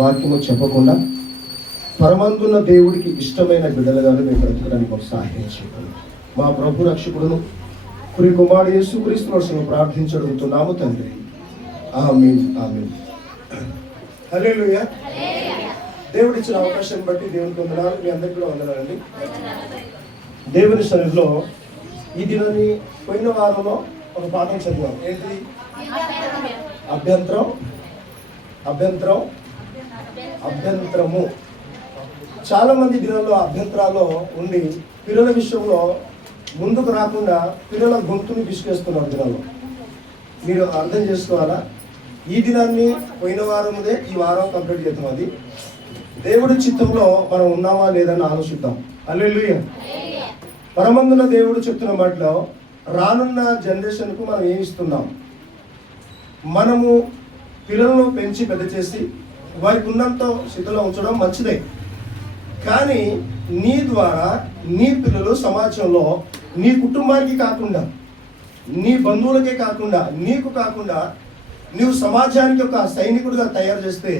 వాక్యము చెప్పకుండా పరమందున్న దేవుడికి ఇష్టమైన బిడ్డలుగాను మేము బ్రతకడానికి ఒక సహాయం చేయండి. మా ప్రభు రక్షకుడును ప్రియ కుమారుడు యేసుక్రీస్తు వరుసను ప్రార్థించడుతున్నాము తండ్రి. ఆమేన్ ఆమేన్. హల్లెలూయా. దేవుడు ఇచ్చిన అవకాశాన్ని బట్టి దేవునికి వందనాలు. మీ అందరికీ కూడా వందనాలండి. దేవుని సన్నిధిలో ఈ దినాన్ని పోయిన వారంలో ఒక పాఠం చదివాం. ఏంటి? అభ్యంతరము. చాలా మంది దినాల్లో అభ్యంతరాల్లో ఉండి పిల్లల విషయంలో ముందుకు రాకుండా పిల్లల గొంతుని పిసికేస్తున్నారు దినాల్లో. మీరు అర్థం చేసుకోవాలా? ఈ దినాన్ని పోయిన వారముదే ఈ వారం కంప్లీట్ చేద్దాం. అది దేవుడి చిత్తంలో మనం ఉన్నామా లేదని ఆలోచిద్దాం. హల్లెలూయా. పరమందున దేవుడు చెప్తున్న మాటలో రానున్న జనరేషన్కు మనం ఏమి ఇస్తున్నాం? మనము పిల్లలను పెంచి పెద్ద చేసి వారికి ఉన్నంత స్థితిలో ఉంచడం మంచిదే. కానీ నీ ద్వారా నీ పిల్లలు సమాజంలో నీ కుటుంబానికి కాకుండా, నీ బంధువులకే కాకుండా, నీకు కాకుండా నీవు సమాజానికి ఒక సైనికుడిగా తయారు చేస్తే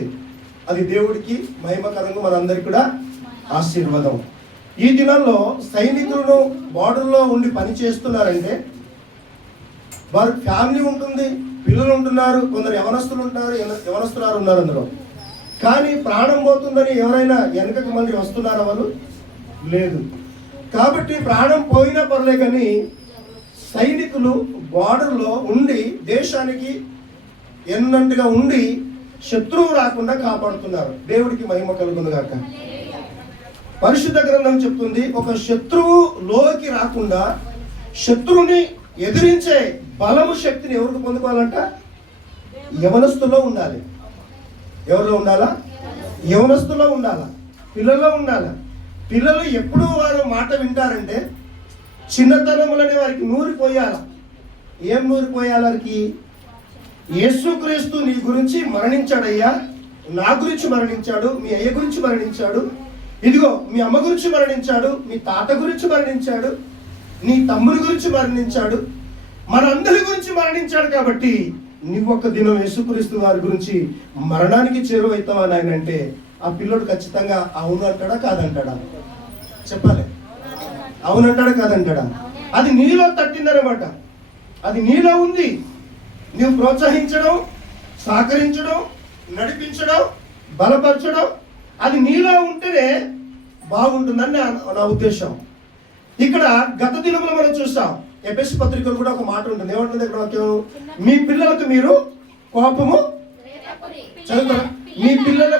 అది దేవుడికి మహిమకరంగా మనందరికీ కూడా ఆశీర్వాదం. ఈ దినాల్లో సైనికులను బార్డర్లో ఉండి పని చేస్తున్నారంటే వారి ఫ్యామిలీ ఉంటుంది, పిల్లలు ఉంటున్నారు, కొందరు యవనస్తులారు ఉన్నారు అందులో. కానీ ప్రాణం పోతుందని ఎవరైనా వెనకకు మళ్ళీ వస్తున్నారా? వాళ్ళు లేదు. కాబట్టి ప్రాణం పోయినా పర్లే, కానీ సైనికులు బార్డర్లో ఉండి దేశానికి ఎన్నంటుగా ఉండి శత్రువు రాకుండా కాపాడుతున్నారు. దేవుడికి మహిమ కలుగును గాక. పరిశుద్ధ గ్రంథం చెప్తుంది, ఒక శత్రువు లోకి రాకుండా శత్రువుని ఎదిరించే బలము శక్తిని ఎవరికి పొందుకోవాలంట? యవనస్తుల్లో ఉండాలి. ఎవరిలో ఉండాలా? యవనస్తుల్లో ఉండాలా, పిల్లల్లో ఉండాలా. పిల్లలు ఎప్పుడు వారు మాట వింటారంటే చిన్నతనములనే వారికి నూరిపోయాల. ఏం నూరిపోయాలి వారికి? యేసుక్రీస్తు నీ గురించి మరణించాడయ్యా, నా గురించి మరణించాడు, మీ అయ్య గురించి మరణించాడు, ఇదిగో మీ అమ్మ గురించి మరణించాడు, మీ తాత గురించి మరణించాడు, నీ తమ్ముని గురించి మరణించాడు, మనందరి గురించి మరణించాడు. కాబట్టి నువ్వు ఒక దినం యేసుక్రీస్తు వారి గురించి మరణానికి చేరువైతావా నాయన అంటే ఆ పిల్లడు ఖచ్చితంగా అవును అంటాడా కాదంటాడా? చెప్పాలి. అవునంటాడా కాదంటాడా? అది నీలో తట్టిందనమాట. అది నీలో ఉంది. నువ్వు ప్రోత్సహించడం, సహకరించడం, నడిపించడం, బలపరచడం అది నీలో ఉంటేనే బాగుంటుందని నా ఉద్దేశం. ఇక్కడ గత దినంలో మనం చూస్తాం, ఎఫెసీ పత్రికలో కూడా ఒక మాట ఉంటుంది. ఏమంటుంది ఇక్కడ వాక్యం? మీ పిల్లలకు మీరు కోపము చదువుతారా? మీ పిల్లలు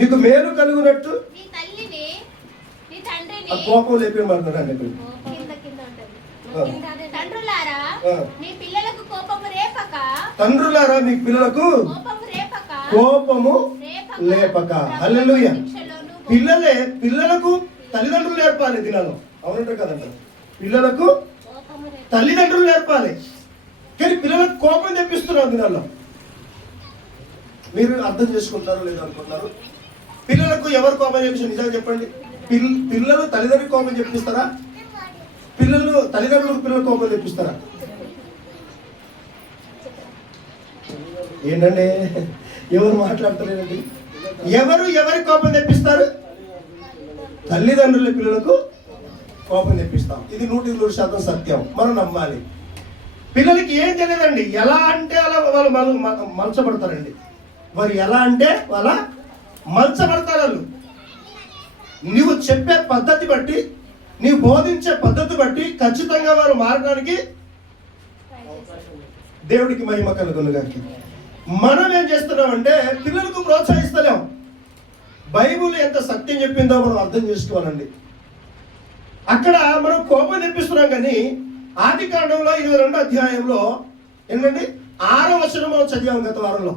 మీకు మేలు కలుగునట్టు కోపం లేపేయమంటున్నారండి. తండ్రులారా మీ పిల్లలకు కోపము లేపక. హల్లెలూయా. పిల్లలకు తల్లిదండ్రులు నేర్పాలి దినాలు. అవునంటారు కదంట. పిల్లలకు తల్లిదండ్రులు నేర్పాలి, కానీ పిల్లలకు కోపం తెప్పిస్తున్నారు దినాల్లో. మీరు అర్థం చేసుకుంటారో లేదో అనుకుంటున్నారు. పిల్లలకు ఎవరు కోపం చెప్పిస్తారు? నిజంగా చెప్పండి. పిల్లలు తల్లిదండ్రులకు కోపం చెప్పిస్తారా? పిల్లలు తల్లిదండ్రులకు పిల్లలకు కోపం తెప్పిస్తారా? ఏంటంటే ఎవరు మాట్లాడతలేదండి. ఎవరి కోపం తెప్పిస్తారు? తల్లిదండ్రుల పిల్లలకు కోపం తెప్పిస్తాం. ఇది 100% సత్యం. మనం నమ్మాలి. పిల్లలకి ఏం తెలియదండి. ఎలా అంటే అలా వాళ్ళు మలచబడతారండి. వారు ఎలా అంటే వాళ్ళ మలచబడతారు. వాళ్ళు నీవు చెప్పే పద్ధతి బట్టి, నీవు బోధించే పద్ధతి బట్టి ఖచ్చితంగా వారు మారడానికి దేవుడికి మహిమ కలుగును గాక. మనం ఏం చేస్తున్నామంటే పిల్లలకు ప్రోత్సహిస్తలేం. బైబుల్ ఎంత సత్యం చెప్పిందో మనం అర్థం చేసుకోవాలండి. అక్కడ మనం కోపం తెప్పిస్తున్నాం, కానీ ఆదికాండంలో 22వ అధ్యాయంలో ఏంటంటే 6వ వచనం మనం చదివాం గత వారంలో.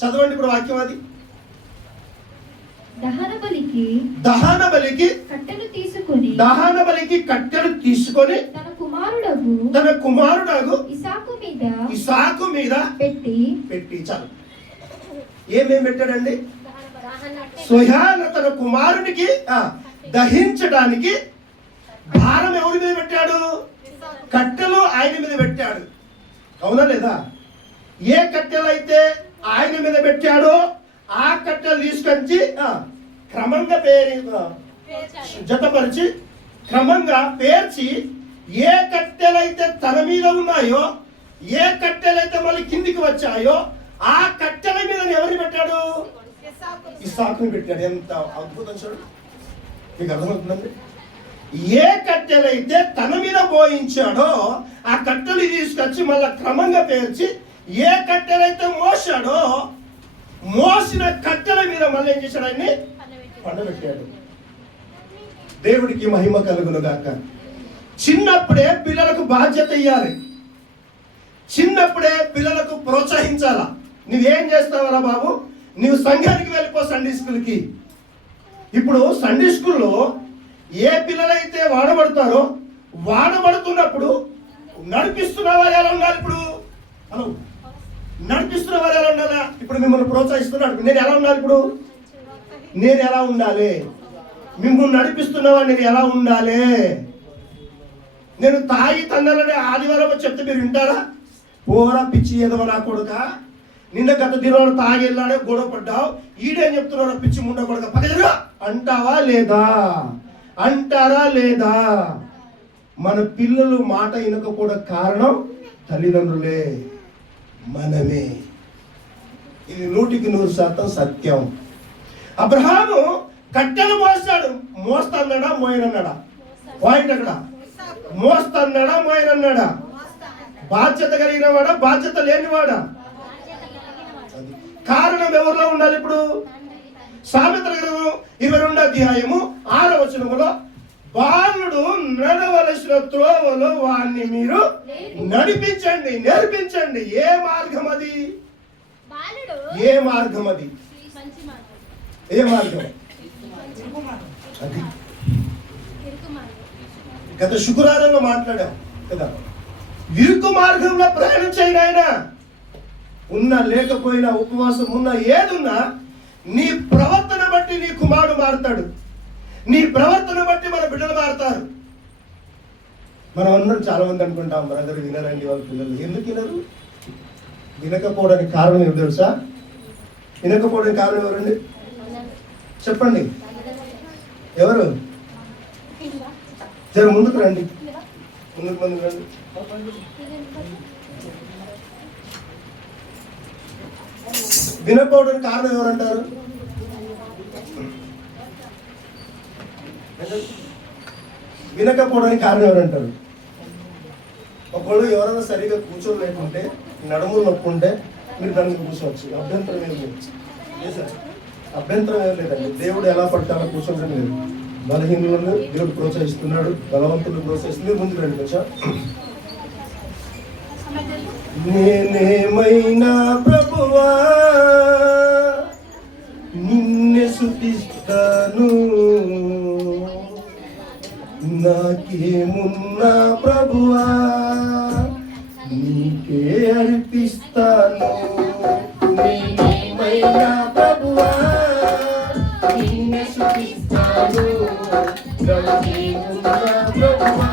చదవండి ఇప్పుడు వాక్యం. అది దహన బలికి కట్టెలు తీసుకొని తన కుమారుడగు ఇసాకు మీద పెట్టి చాలు. ఏమేం పెట్టాడండి? స్వయాన తన కుమారునికి దహించడానికి భారం ఎవరి మీద పెట్టాడు? కట్టెలు ఆయన మీద పెట్టాడు. అవునా లేదా? ఏ కట్టెలు అయితే ఆయన మీద పెట్టాడో ఆ కట్టెలు తీసుకొచ్చి క్రమంగా జతపరిచి క్రమంగా పేర్చి, ఏ కట్టెలైతే తన మీద ఉన్నాయో, ఏ కట్టెలైతే మళ్ళీ కిందికి వచ్చాయో ఆ కట్టెల మీద ఎవరిని పెట్టాడు? ఇస్సాకుని పెట్టాడు. ఎంత అద్భుతం చూడండి. మీకు అర్థమవుతుందండి? ఏ కట్టెలైతే తన మీద పోయించాడో ఆ కట్టెలు తీసుకొచ్చి మళ్ళా క్రమంగా పేర్చి, ఏ కట్టెలైతే మోసాడో మోసిన కట్టెల మీద మళ్ళీ ఏం చేశాడు? ఆయన్ని పండబెట్టాడు. దేవుడికి మహిమ కలుగును గాక. చిన్నప్పుడే పిల్లలకు బాధ్యత ఇవ్వాలి. చిన్నప్పుడే పిల్లలకు ప్రోత్సహించాలా. నువ్వేం చేస్తావరా బాబు? నువ్వు సంఘానికి వెళ్ళిపో, సండే స్కూల్కి. ఇప్పుడు సండే స్కూల్లో ఏ పిల్లలైతే వాడబడతారో వాడబడుతున్నప్పుడు నడిపిస్తున్నవా ఎలా ఉండాలి? ఇప్పుడు హలో, నడిపిస్తున్నవా ఎలా ఉండాలా? ఇప్పుడు మిమ్మల్ని ప్రోత్సహిస్తున్నాడు, నేను ఎలా ఉండాలి? ఇప్పుడు నేను ఎలా ఉండాలి? మిమ్మల్ని నడిపిస్తున్నవా నేను ఎలా ఉండాలి? నేను తాగి తండాలనే ఆదివారం చెప్తే మీరు వింటారా? పోరా పిచ్చి ఏదో నా కొడుక, నిన్న గత దినాలు తాగి వెళ్ళాడే గొడవ పడ్డావు, ఈడేం చెప్తున్నాడు పిచ్చి ముండ కొడుక పక్కగా అంటావా లేదా? అంటారా లేదా? మన పిల్లలు మాట వినకపోవడం కారణం తల్లిదండ్రులే, మనమే. ఇది 100% సత్యం. అబ్రహాము కట్టెలు మోస్తాడు. మోస్తాన్నాడా మోయనన్నాడా? పాయింట్ అక్కడ. మోస్తాన్నాడా మోయనన్నాడా? బాధ్యత కలిగిన వాడా బాధ్యత లేనివాడా? కారణం ఎవరిలో ఉండాలి? ఇప్పుడు సామెతల గ్రంథం 22:6 బాలుడు నడవలసిన త్రోవలో వాణ్ణి మీరు నడిపించండి, నేర్పించండి. ఏ మార్గం అది? ఏ మార్గం అది? ఏ మార్గం అది? గత శుక్రవారంలో మాట్లాడాం కదా. విరుకు మార్గంలో ప్రయాణం చేయను. ఆయన ఉన్నా లేకపోయినా, ఉపవాసం ఉన్నా ఏదున్నా, నీ ప్రవర్తన బట్టి నీ కుమారుడు మారుతాడు. నీ ప్రవర్తన బట్టి మన బిడ్డలు మారుతారు. మనం అందరం చాలా మంది అనుకుంటాం, బ్రదర్ వినరండి వాళ్ళ పిల్లలు. ఎందుకు వినరు? వినకపోవడానికి కారణం ఏమి తెలుసా? వినకపోవడానికి కారణం ఎవరండి? చెప్పండి. ఎవరు? జర ముందుకు రండి, ముందుకు రండి. వినకపోవడానికి కారణం ఎవరంటారు? వినకపోవడానికి కారణం ఎవరంటారు? ఒకళ్ళు ఎవరైనా సరిగా కూర్చోలేకుంటే, నడుములు నొప్పి ఉంటే మీరు దానికి కూర్చోవచ్చు. అభ్యంతరం ఏం లేదు. అభ్యంతరం ఏం లేదండి. దేవుడు ఎలా పట్టాలో కూర్చోవడం లేదు. బలహీనులను దేవుడు ప్రోత్సహిస్తున్నాడు, బలవంతులను ప్రోత్సహిస్తుంది. ముందుకు రండి కొంచెం. నేనేమైనా ప్రభువా నిన్నే స్తుతిస్తాను, నాకేమున్నా ప్రభువా నీకే అర్పిస్తాను. నేనేమైనా ప్రభువా నిన్నే స్తుతిస్తాను, నాకేమున్నా ప్రభువా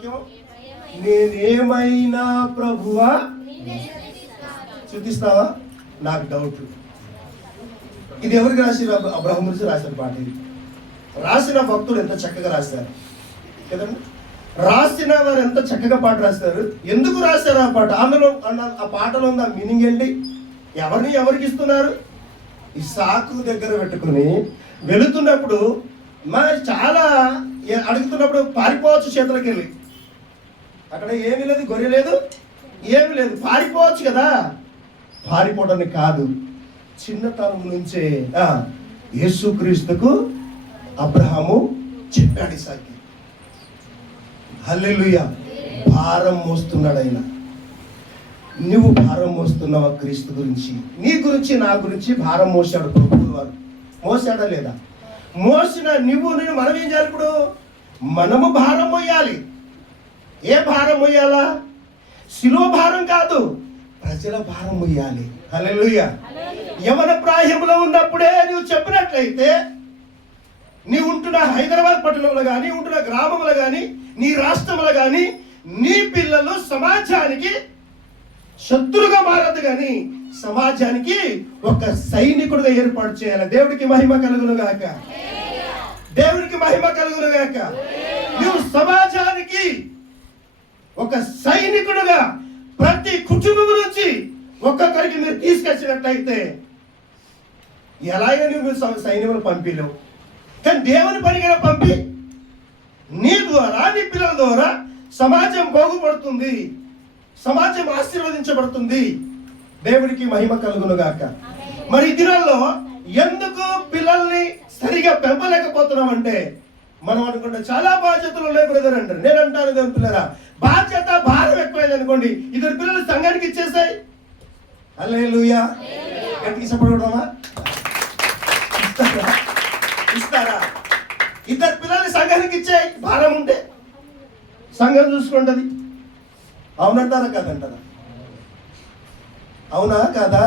వాక్యం? నేనేమైనా ప్రభువా చూపిస్తావా? నాకు డౌట్. ఇది ఎవరికి రాసిరు? అబ్రహాం గురించి రాసిన పాట. ఇది రాసిన భక్తుడు ఎంత చక్కగా రాశారు కదండి. రాసిన వారు ఎంత చక్కగా పాట రాస్తారు. ఎందుకు రాశారు ఆ పాట? ఆ పాటలో ఉన్న మీనింగ్ ఏంటి? ఎవరికి ఇస్తున్నారు? ఈ సాకు దగ్గర పెట్టుకుని వెళుతున్నప్పుడు చాలా అడుగుతున్నప్పుడు పారిపోవచ్చు చేతులకి వెళ్ళి. అక్కడ ఏమీ లేదు, గొర్రె లేదు, ఏమీ లేదు, పారిపోవచ్చు కదా. పారిపోవడానికి కాదు, చిన్నతనం నుంచే యేసుక్రీస్తుకు అబ్రహాము చెప్పాడు ఇసాకి. హల్లెలూయా. భారం మోస్తున్నాడు ఆయన. నువ్వు భారం మోస్తున్నావా క్రీస్తు గురించి? నీ గురించి, నా గురించి భారం మోసాడు ప్రభువు వారు. మోసాడా లేదా? మోసిన నేను మనం ఏం చేయాలి? ఇప్పుడు మనము భారం మోయాలి. ఏ భారం మోయాలా? శిలువ భారం కాదు, ప్రజల భారం మోయాలి. హల్లెలూయా. యవన ప్రాయంలో ఉన్నప్పుడే నువ్వు చెప్పినట్లయితే, నీ ఉంటున్న హైదరాబాద్ పట్టణంలో కానీ, ఉంటున్న గ్రామంలో కానీ, నీ రాష్ట్రంలో కానీ, నీ పిల్లలు సమాజానికి శత్రుగా మారద్దు కానీ సమాజానికి ఒక సైనికుడిగా ఏర్పాటు చేయాలి. దేవుడికి మహిమ కలుగును గాక. దేవుడికి మహిమ కలుగును గాక. నువ్వు సమాజానికి ఒక సైనికుడుగా ప్రతి కుటుంబం నుంచి ఒక్కొక్కరికి మీరు తీసుకొచ్చినట్లయితే ఎలాగైనా నువ్వు సైన్యములు పంపిలేవు. కానీ దేవుని పనిగా పంపి నీ ద్వారా, నీ పిల్లల ద్వారా సమాజం బాగుపడుతుంది, సమాజం ఆశీర్వదించబడుతుంది. దేవుడికి మహిమ కలుగును గాక. మరి ఈ దినాల్లో ఎందుకు పిల్లల్ని సరిగా పెంపలేకపోతున్నామంటే, మనం అనుకుంటే చాలా బాధ్యతలు ఉన్నాయి బ్రదర్ అంటారు. నేను అంటాను, దేవుని పిల్లరా, బాధ్యత భారం ఎక్కువైంది అనుకోండి, ఇద్దరు పిల్లలు సంఘానికి ఇచ్చేసాయి. హల్లెలూయా. గట్టికి చెప్పడమా? ఇస్తారా? ఇద్దరు పిల్లల్ని సంఘానికి ఇచ్చేయి. భారం ఉంటే సంఘం చూసుకుంటుంది. అవునంటారా కాదంటారా? అవునా కాదా?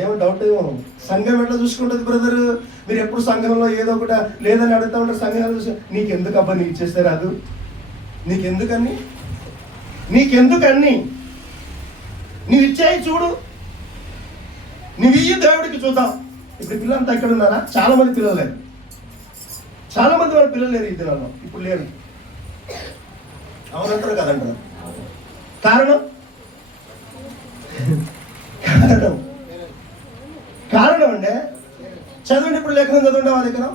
ఏమో డౌట్ ఏమో. సంఘం ఎట్లా చూసుకుంటుంది బ్రదర్? మీరు ఎప్పుడు సంఘంలో ఏదో ఒకటి లేదని అడుగుతా ఉంటారు. సంఘంలో చూసి నీకెందుకు అబ్బా, నీకు ఇచ్చేస్తే రాదు, నీకెందుకని నువ్వు ఇచ్చేయి చూడు, నువ్వు ఇయ్యి దేవుడికి చూద్దాం. ఇప్పుడు పిల్లలంతా ఇక్కడ ఉన్నారా? చాలా మంది పిల్లలు లేరు. చాలా మంది వాళ్ళ పిల్లలు లేరు ఈ దినాల్లో. ఇప్పుడు లేరు. అవునంటారు కదంటారు? కారణం అంటే చదవండి. ఇప్పుడు లేఖనం చదవండి. ఆ లేఖనం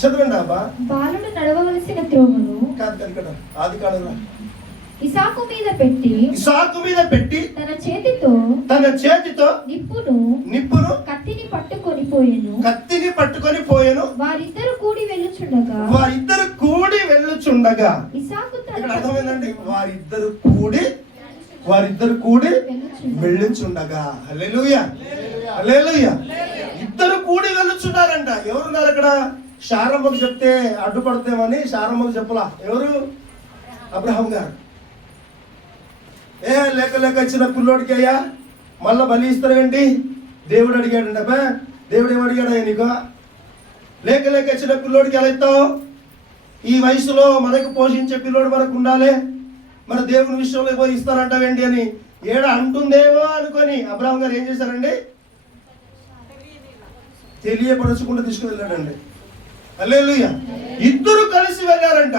చదవండి. అబ్బా, బాలుడు నడవవలసిన త్రోవను కాదు ఇక్కడ ఆది కాలంలో ఇసాకు మీద పెట్టి తన చేతితో నిప్పును కత్తిని పట్టుకొని పోయెను. వారిద్దరు కూడి వెళ్ళుచుండగా ఇక్కడ అర్థమైందండి. వారిద్దరు కూడి వెళ్ళుచుండగా. హల్లెలూయా, హల్లెలూయా. ఇద్దరు కూడి వెళ్ళుచున్నారంట. ఎవరున్నారు అక్కడ? శారమ్మకు చెప్తే అడ్డుపడతామని శారమ్మకు చెప్పలా. ఎవరు? అబ్రహాం గారు. లేక వచ్చిన పిల్లోడికి అయ్యా మళ్ళా బలి ఇస్తారేంటి? దేవుడు అడిగాడంట. దేవుడు ఏమడిగాడా నీకు? లేక వచ్చిన పిల్లోడికి ఎలా ఇస్తావు? ఈ వయసులో మనకు పోషించే పిల్లోడు మనకు ఉండాలి, మన దేవుని విషయంలో పోయి ఇస్తారంటావేంటి అని అంటుందేమో అనుకొని అబ్రహాం గారు ఏం చేశారండి? తెలియపరచకుండా తీసుకువెళ్ళాడండి. హల్లెలూయా. ఇద్దరు కలిసి వెళ్ళారంట.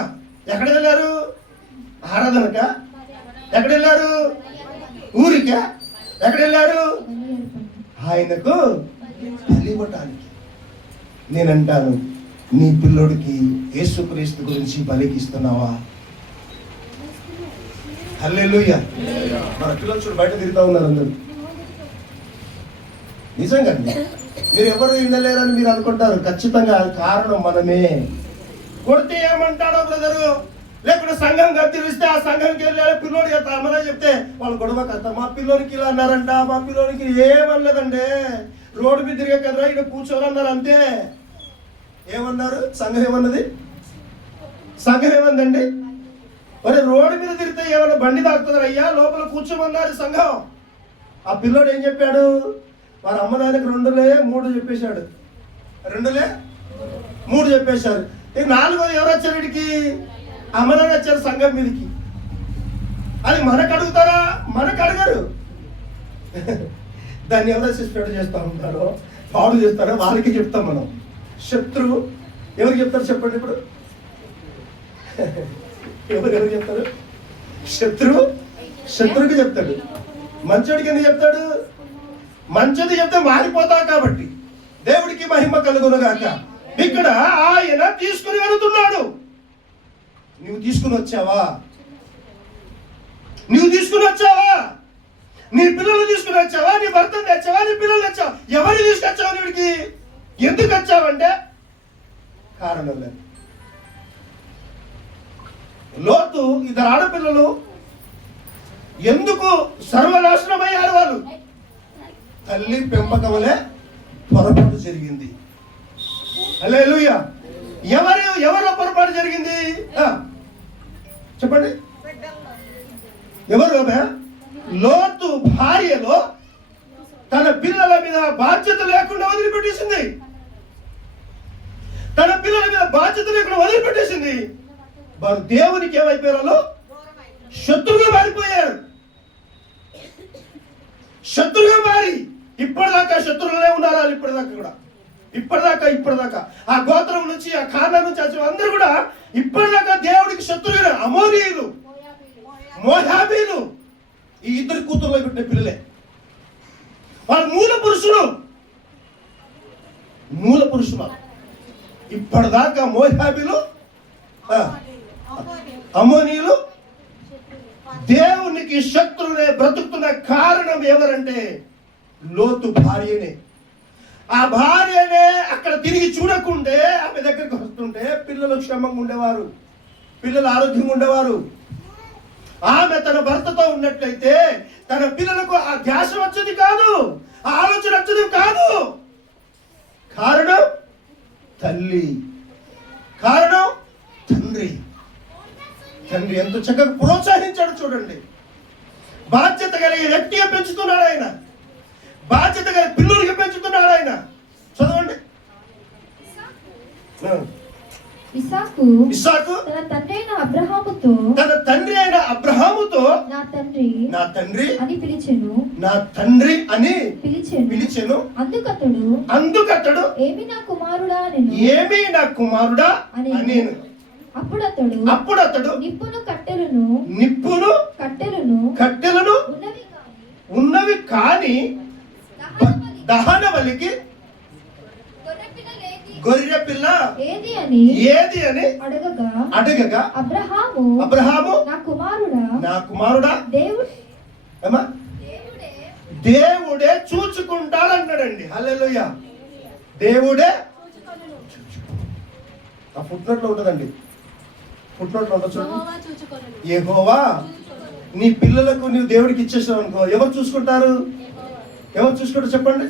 ఎక్కడ వెళ్ళారు? ఆరాధనక? ఎక్కడ వెళ్ళారు? ఊరికా? ఎక్కడ వెళ్ళారు? ఆయనకు బలి ఇవ్వటానికి. నేనంటాను, నీ పిల్లోడికి యేసుక్రీస్తు గురించి బలికి ఇస్తున్నావా? హల్లెలూయా. మన పిల్లలు చూడు బయట తిరుగుతూ ఉన్నారు అందరూ. నిజంగా మీరు ఎవరు వినలేరని మీరు అనుకుంటారు. ఖచ్చితంగా కారణం మనమే. కొడితే ఏమంటాడో బ్రదరు, లేకుంటే సంఘం గర్తిస్తే ఆ సంఘంకి వెళ్ళాలి పిల్లోడికి అమ్మనే చెప్తే వాళ్ళు గొడవ కథ. మా పిల్లోనికి ఇలా అన్నారంట, మా పిల్లోనికి ఏమనలేదండి, రోడ్డు మీద తిరిగే కదరా ఇక్కడ కూర్చోరన్నారు అంతే. ఏమన్నారు? సంఘం ఏమన్నది? సంఘం ఏమందండి? మరి రోడ్డు మీద తిరిగితే ఏమన్నా బండి తాకుతుంది అయ్యా, లోపల కూర్చోమన్నారు సంఘం. ఆ పిల్లోడు ఏం చెప్పాడు? వారి అమ్మదానికి 2 3 చెప్పేశాడు. 2 3 చెప్పేశారు. నాలుగోది ఎవరు వచ్చారు వీడికి? అమరని వచ్చారు సంఘం మీదకి. అది మనకు అడుగుతారా? మనకు అడగరు. దాన్ని ఎవరైతే సస్పెండ్ చేస్తూ ఉంటారో, పాడు చేస్తారో వాళ్ళకి చెప్తాం మనం. శత్రువు ఎవరికి చెప్తారు చెప్పండి ఇప్పుడు? ఎవరు చెప్తారు? శత్రువుకి చెప్తాడు. మంచోడికి ఎందుకు చెప్తాడు? మంచిది చెప్తే మారిపోతావు కాబట్టి. దేవుడికి మహిమ కలుగునుగాక. ఇక్కడ ఆయన తీసుకుని వెళుతున్నాడు. నువ్వు తీసుకుని వచ్చావా? నువ్వు తీసుకుని వచ్చావా? నీ పిల్లలు తీసుకుని వచ్చావా? నీ భర్తను తెచ్చావా? నీ పిల్లలు తెచ్చావా? ఎవరిని తీసుకొచ్చావు? నీడికి ఎందుకు వచ్చావంటే కారణం లేదు. లోతు ఇద్దరు ఆడపిల్లలు ఎందుకు సర్వనాశనమయ్యారు? వాళ్ళు తల్లి పెంపకం వలె పొరపాటు జరిగింది. హల్లెలూయా. ఎవరిలో పొరపాటు జరిగింది చెప్పండి? ఎవరు? లోతు భార్యలో తన పిల్లల మీద బాధ్యత లేకుండా వదిలిపెట్టేసింది. తన పిల్లల మీద బాధ్యత లేకుండా వదిలిపెట్టేసింది. వారు దేవునికి ఏమైపోయారో శత్రువుగా మారిపోయారు. శత్రువుగా మారి ఇప్పటిదాకా శత్రువులనే ఉన్నారు. వాళ్ళు ఇప్పటిదాకా ఆ గోత్రం నుంచి, ఆ ఖానా నుంచి వచ్చిన అందరూ కూడా ఇప్పటిదాకా దేవుడికి శత్రువులు. అమోరీయులు, మోయాబీలు, ఈ ఇద్దరు కూతుర్లో పెట్టిన పిల్లలే. వాళ్ళ మూల పురుషులు. ఇప్పటిదాకా మోయాబీలు, అమోనీయులు దేవునికి శత్రువులే బ్రతుకుతున్న కారణం ఎవరంటే లోతు భార్యనే. ఆ భార్యనే అక్కడ తిరిగి చూడకుంటే, ఆమె దగ్గరికి వస్తుంటే పిల్లలు క్షేమంగా ఉండేవారు, పిల్లలు ఆరోగ్యంగా ఉండేవారు. ఆమె తన భర్తతో ఉన్నట్లయితే తన పిల్లలకు ఆ ధ్యాస వచ్చేది కాదు, ఆ ఆలోచన వచ్చేది కాదు. కారణం తల్లి, కారణం తండ్రి. తండ్రి ఎంత చక్కగా ప్రోత్సహించాడు చూడండి. బాధ్యత కలిగి వ్యక్తిగా పెంచుతున్నాడు ఆయన. బాధ్యత కలిగి పిల్లలకి పెంచుతున్నాడు ఆయన. చదవండి. ఇస్సాకు తన తండ్రి అయిన అబ్రహాముతో నా తండ్రి అని పిలిచెను. అందుకతడు ఏమి నా కుమారుడా అని. అప్పుడు అతడు నిప్పును కట్టెలను ఉన్నవి కాని దహన బలికి గొర్రె పిల్ల ఏది అని అడగగా అబ్రహాము నా కుమారుడా దేవుడే చూచుకుంటాడు అన్నాడండి. హల్లెలూయా. దేవుడే ఆ ఫుట్నోట్లో ఉంటుందండి. ఫుట్నోట్లో ఉంటుంది చూడండి. యెహోవా నీ పిల్లలకు నీవు దేవుడికి ఇచ్చేసావు అనుకో, ఎవరు చూసుకుంటారు? చెప్పండి.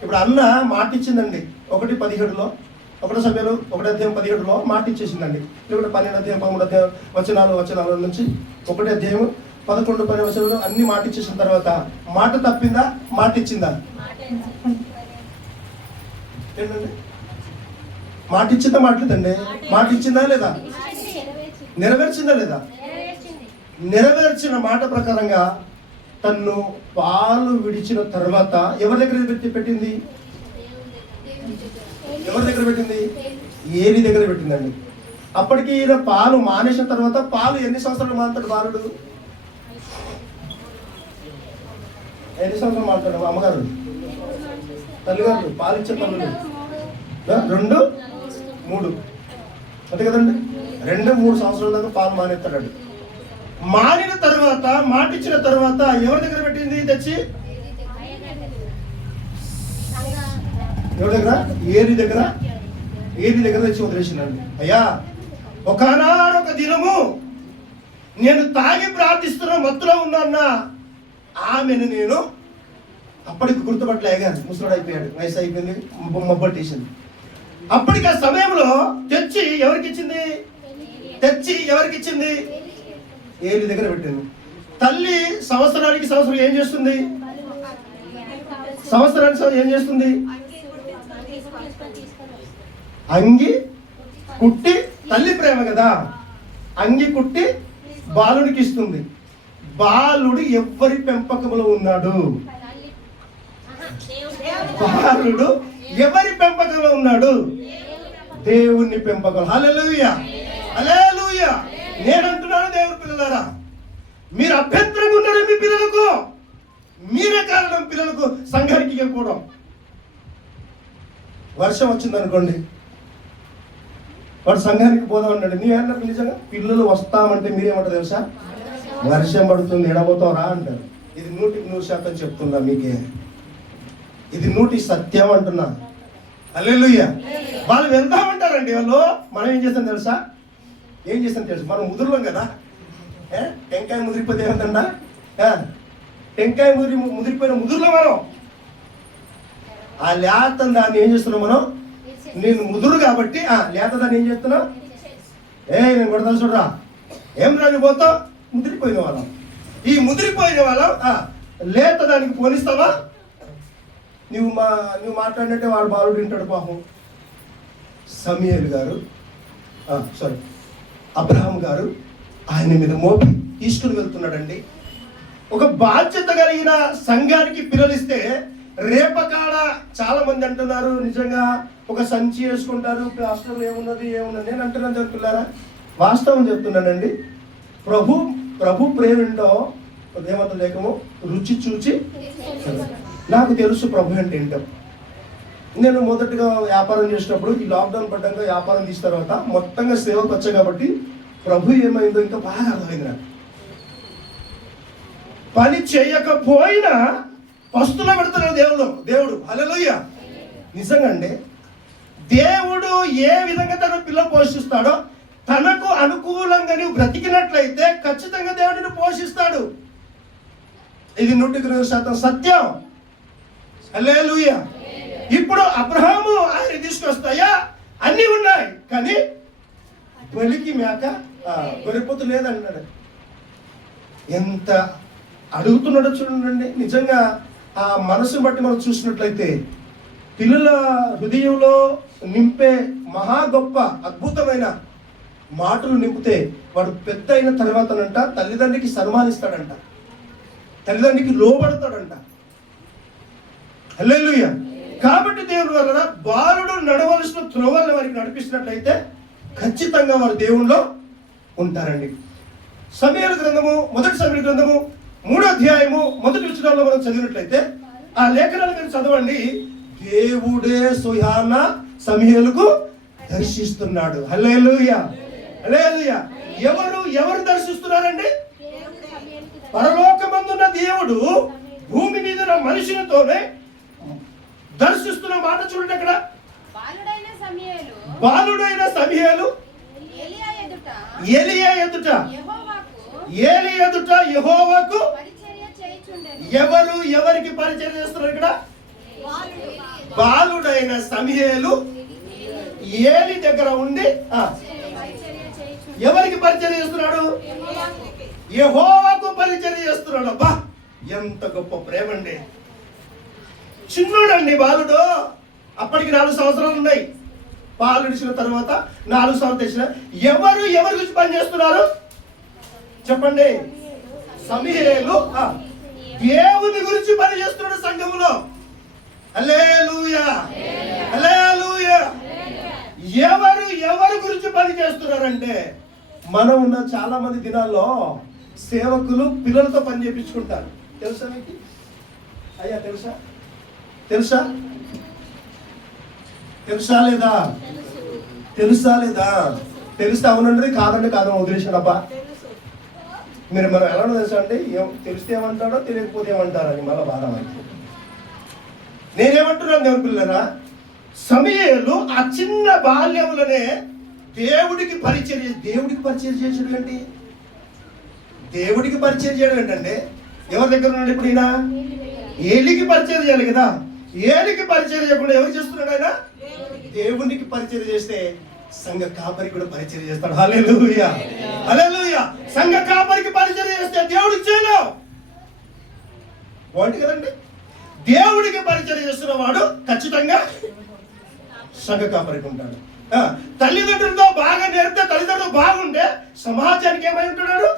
ఇప్పుడు అన్న మాట ఇచ్చిందండి. 1:17 ఒకటో సమయంలో 1:17 మాట ఇచ్చేసిందండి. లేకుంటే 12:13 వచనాల నుంచి 1:11-12 అన్ని మాట ఇచ్చేసిన తర్వాత మాట తప్పిందా? మాట ఇచ్చిందా? ఏంటండి? మాట ఇచ్చిందా? మాట్లాడండి. మాట ఇచ్చిందా లేదా? నెరవేర్చిందా లేదా? నెరవేర్చిన మాట ప్రకారంగా తన్ను పాలు విడిచిన తర్వాత ఎవరి దగ్గర పెట్టింది? ఏలి దగ్గర పెట్టిందండి. అప్పటికి ఈయన పాలు మానేసిన తర్వాత పాలు ఎన్ని సంవత్సరాలు మారుతాడు బాలుడు? ఎన్ని సంవత్సరాలు మారుతాడు? అమ్మగారు, తల్లిగారు పాలు ఇచ్చే తల్లులు 2, 3 అంతే కదండి. 2-3 సంవత్సరాల దాకా పాలు మానేస్తాడు. మానిన తర్వాత మాట ఇచ్చిన తర్వాత ఎవరి దగ్గర పెట్టింది? తెచ్చి ఎవరి దగ్గర? ఏలి దగ్గర తెచ్చి వదిలేసిందండి. అయ్యా, ఒకనాడొక దినము నేను తాగి ప్రార్థిస్తున్న మత్తులో ఉన్నా ఆమెను నేను అప్పటికి గుర్తుపట్టలేగాను. ముసలుడు అయిపోయాడు, వయసు అయిపోయింది, మొబ్బట్టేసింది. అప్పటికి ఆ సమయంలో తెచ్చి ఎవరికి ఇచ్చింది? ఏలి దగ్గర పెట్టింది. తల్లి సంవత్సరానికి సంవత్సరం ఏం చేస్తుంది? సంవత్సరానికి ఏం చేస్తుంది? అంగి కుట్టి తల్లి ప్రేమ కదా, అంగి కుట్టి బాలుడికి ఇస్తుంది. బాలుడు ఎవరి పెంపకంలో ఉన్నాడు? బాలుడు ఎవరి పెంపకంలో ఉన్నాడు? దేవుని పెంపకం. హల్లెలూయా, హల్లెలూయా. నేనంటున్నాను దేవుని పిల్లలారా, మీరు అభ్యంతరంగా ఉన్నారు మీ పిల్లలకు. మీరే కారణం పిల్లలకు సంఘానికి ఇవ్వకపోవడం. వర్షం వచ్చిందనుకోండి, వాడు సంఘానికి పోదాం అన్నాడు. నీవేంటారు నిజంగా? పిల్లలు వస్తామంటే మీరేమంటారు తెలుసా? వర్షం పడుతుంది, ఎడబోతావురా అంటారు. ఇది 100% చెప్తున్నా మీకే, ఇది 100 సత్యం అంటున్నా. హల్లెలూయా. వాళ్ళు వెళ్తామంటారండి. వాళ్ళు మనం ఏం చేస్తాం తెలుసా? మనం ముదురులం కదా. టెంకాయ ముదిరిపోతే ఏమంటా? టెంకాయ ముదిరిపోయిన ముదురులో మనం ఆ లేత దాన్ని ఏం చేస్తున్నాం మనం? నేను ముదురు కాబట్టి లేత దాన్ని ఏం చేస్తున్నావు? నేను కొడతా చూడరా, ఏం రాని పోతావు? ముదిరిపోయిన వాళ్ళం. ఈ ముదిరిపోయిన వాళ్ళం లేత దానికి పోనిస్తావా? నువ్వు మాట్లాడినట్టే వాడు బాలుడు వింటాడు. పాపం సమూయేలు గారు అబ్రహాం గారు ఆయన మీద మోపి తీసుకుని వెళ్తున్నాడండి. ఒక బాధ్యత కలిగిన సంఘానికి పిల్లలిస్తే రేపకాడ చాలా మంది అంటున్నారు, నిజంగా ఒక సంచి వేసుకుంటారు, పాస్టర్ ఏమున్నది. నేను అంటున్నాను చెప్తున్నారా? వాస్తవం చెప్తున్నానండి. ప్రభు ప్రేమేంటో ఏమంత లేకమో రుచి చూచి నాకు తెలుసు ప్రభు అంటే ఏంటో. నేను మొదటిగా వ్యాపారం చేసినప్పుడు ఈ లాక్డౌన్ పడ్డాక వ్యాపారం తీసిన తర్వాత మొత్తంగా సేవకు వచ్చా కాబట్టి ప్రభు ఏమైందో ఇంకా బాగా అర్థమైంది నాకు. పని చేయకపోయినా పస్తులో పెడుతున్నాడు దేవుడు. హల్లెలూయా. నిజంగా అండి, దేవుడు ఏ విధంగా తన పిల్లలు పోషిస్తాడో తనకు అనుకూలంగా నువ్వు బ్రతికినట్లయితే ఖచ్చితంగా దేవుడిని పోషిస్తాడు. ఇది 100% సత్యం. హల్లెలూయా. ఇప్పుడు అబ్రహాము ఆయన తీసుకొస్తాయా? అన్నీ ఉన్నాయి, కానీ బలికి మేక గొర్రెపోతు లేదన్నాడు. ఎంత అడుగుతున్నాడో చూడండి. నిజంగా ఆ మనసును బట్టి మనం చూసినట్లయితే పిల్లల హృదయంలో నింపే మహా గొప్ప అద్భుతమైన మాటలు నింపితే వాడు పెద్ద అయిన తర్వాతనంట తల్లిదండ్రికి సన్మానిస్తాడంట, తల్లిదండ్రికి లోబడతాడంట. హల్లెలూయా. కాబట్టి దేవుని వలన బాలుడు నడవలసిన త్రోవలను వారికి నడిపిస్తున్నట్లయితే ఖచ్చితంగా వారు దేవునిలో ఉంటారండి. సమూయేలు గ్రంథము, మొదటి సమూయేలు గ్రంథము 3వ అధ్యాయము 1వ వచనంలో మనం చదివినట్లయితే ఆ లేఖనాలు మీరు చదవండి. దేవుడే స్వయాన సమూయేలుకు దర్శిస్తున్నాడు. హల్లెలూయా, హల్లెలూయా. ఎవరు దర్శిస్తున్నారండి? పరలోకమందున్న దేవుడు భూమి మీద ఉన్న మనిషితోనే దర్శిస్తున్న మాట చూడండి. అక్కడ బాలుడైన సమూయేలు ఏలియా ఎదుట యెహోవాకు ఎవరికి పరిచయం చేస్తున్నారు? ఇక్కడ బాలుడైన సమూయేలు ఏలి దగ్గర ఉండి ఎవరికి పరిచయం చేస్తున్నాడు? యెహోవాకు పరిచయం చేస్తున్నాడు. అబ్బా, ఎంత గొప్ప ప్రేమ అండి. చిన్నోడండి బాలుడు. అప్పటికి 4 సంవత్సరాలు ఉన్నాయి. పాలు ఇడిచిన తర్వాత 4 సంవత్సరాలు తెచ్చిన ఎవరి గురించి పని చేస్తున్నారు చెప్పండి? సమూయేలు దేవుని గురించి పని చేస్తున్నాడు సంఘంలో. హల్లెలూయా, హల్లెలూయా. ఎవరి గురించి పని చేస్తున్నారంటే మనం ఉన్న చాలా మంది దినాల్లో సేవకులు పిల్లలతో పని చేయించుకుంటారు. తెలుసా మీకు? అయ్యా తెలుసా లేదా? తెలిస్తే అవునండి, కాదండి వదిలేశాడబ్బా. మనం ఎలా తెలుసా అంటే తెలిస్తే ఏమంటాడో తెలియకపోతే ఏమంటారని మళ్ళీ బాధ. నేనేమంటున్నాను దేవుని పిల్లరా, సమూయేలు ఆ చిన్న బాల్యములనే దేవుడికి పరిచయం చేసాడు ఏంటి? దేవుడికి పరిచయం చేయడం ఏంటంటే ఎవరి దగ్గర ఉన్నాడు? ఇప్పుడు ఈయన ఏలికి పరిచయం చేయాలి కదా. ఏలికి పరిచయం చేయకుండా ఎవరు చేస్తున్నాడు? ఆయన దేవునికి పరిచయం చేస్తే సంఘ కాపరికి కూడా పరిచయం చేస్తాడు. హల్లెలూయా, హల్లెలూయా. సంఘ కాపరికి పరిచయం చేస్తే దేవుడికి చేయలేవు బాగుంది కదండి. దేవుడికి పరిచయం చేస్తున్న వాడు ఖచ్చితంగా సంఘ కాపరికి ఉంటాడు. తల్లిదండ్రులతో బాగా నేర్పితే తల్లిదండ్రులు బాగుంటే సమాజానికి ఏమై ఉంటున్నాడు?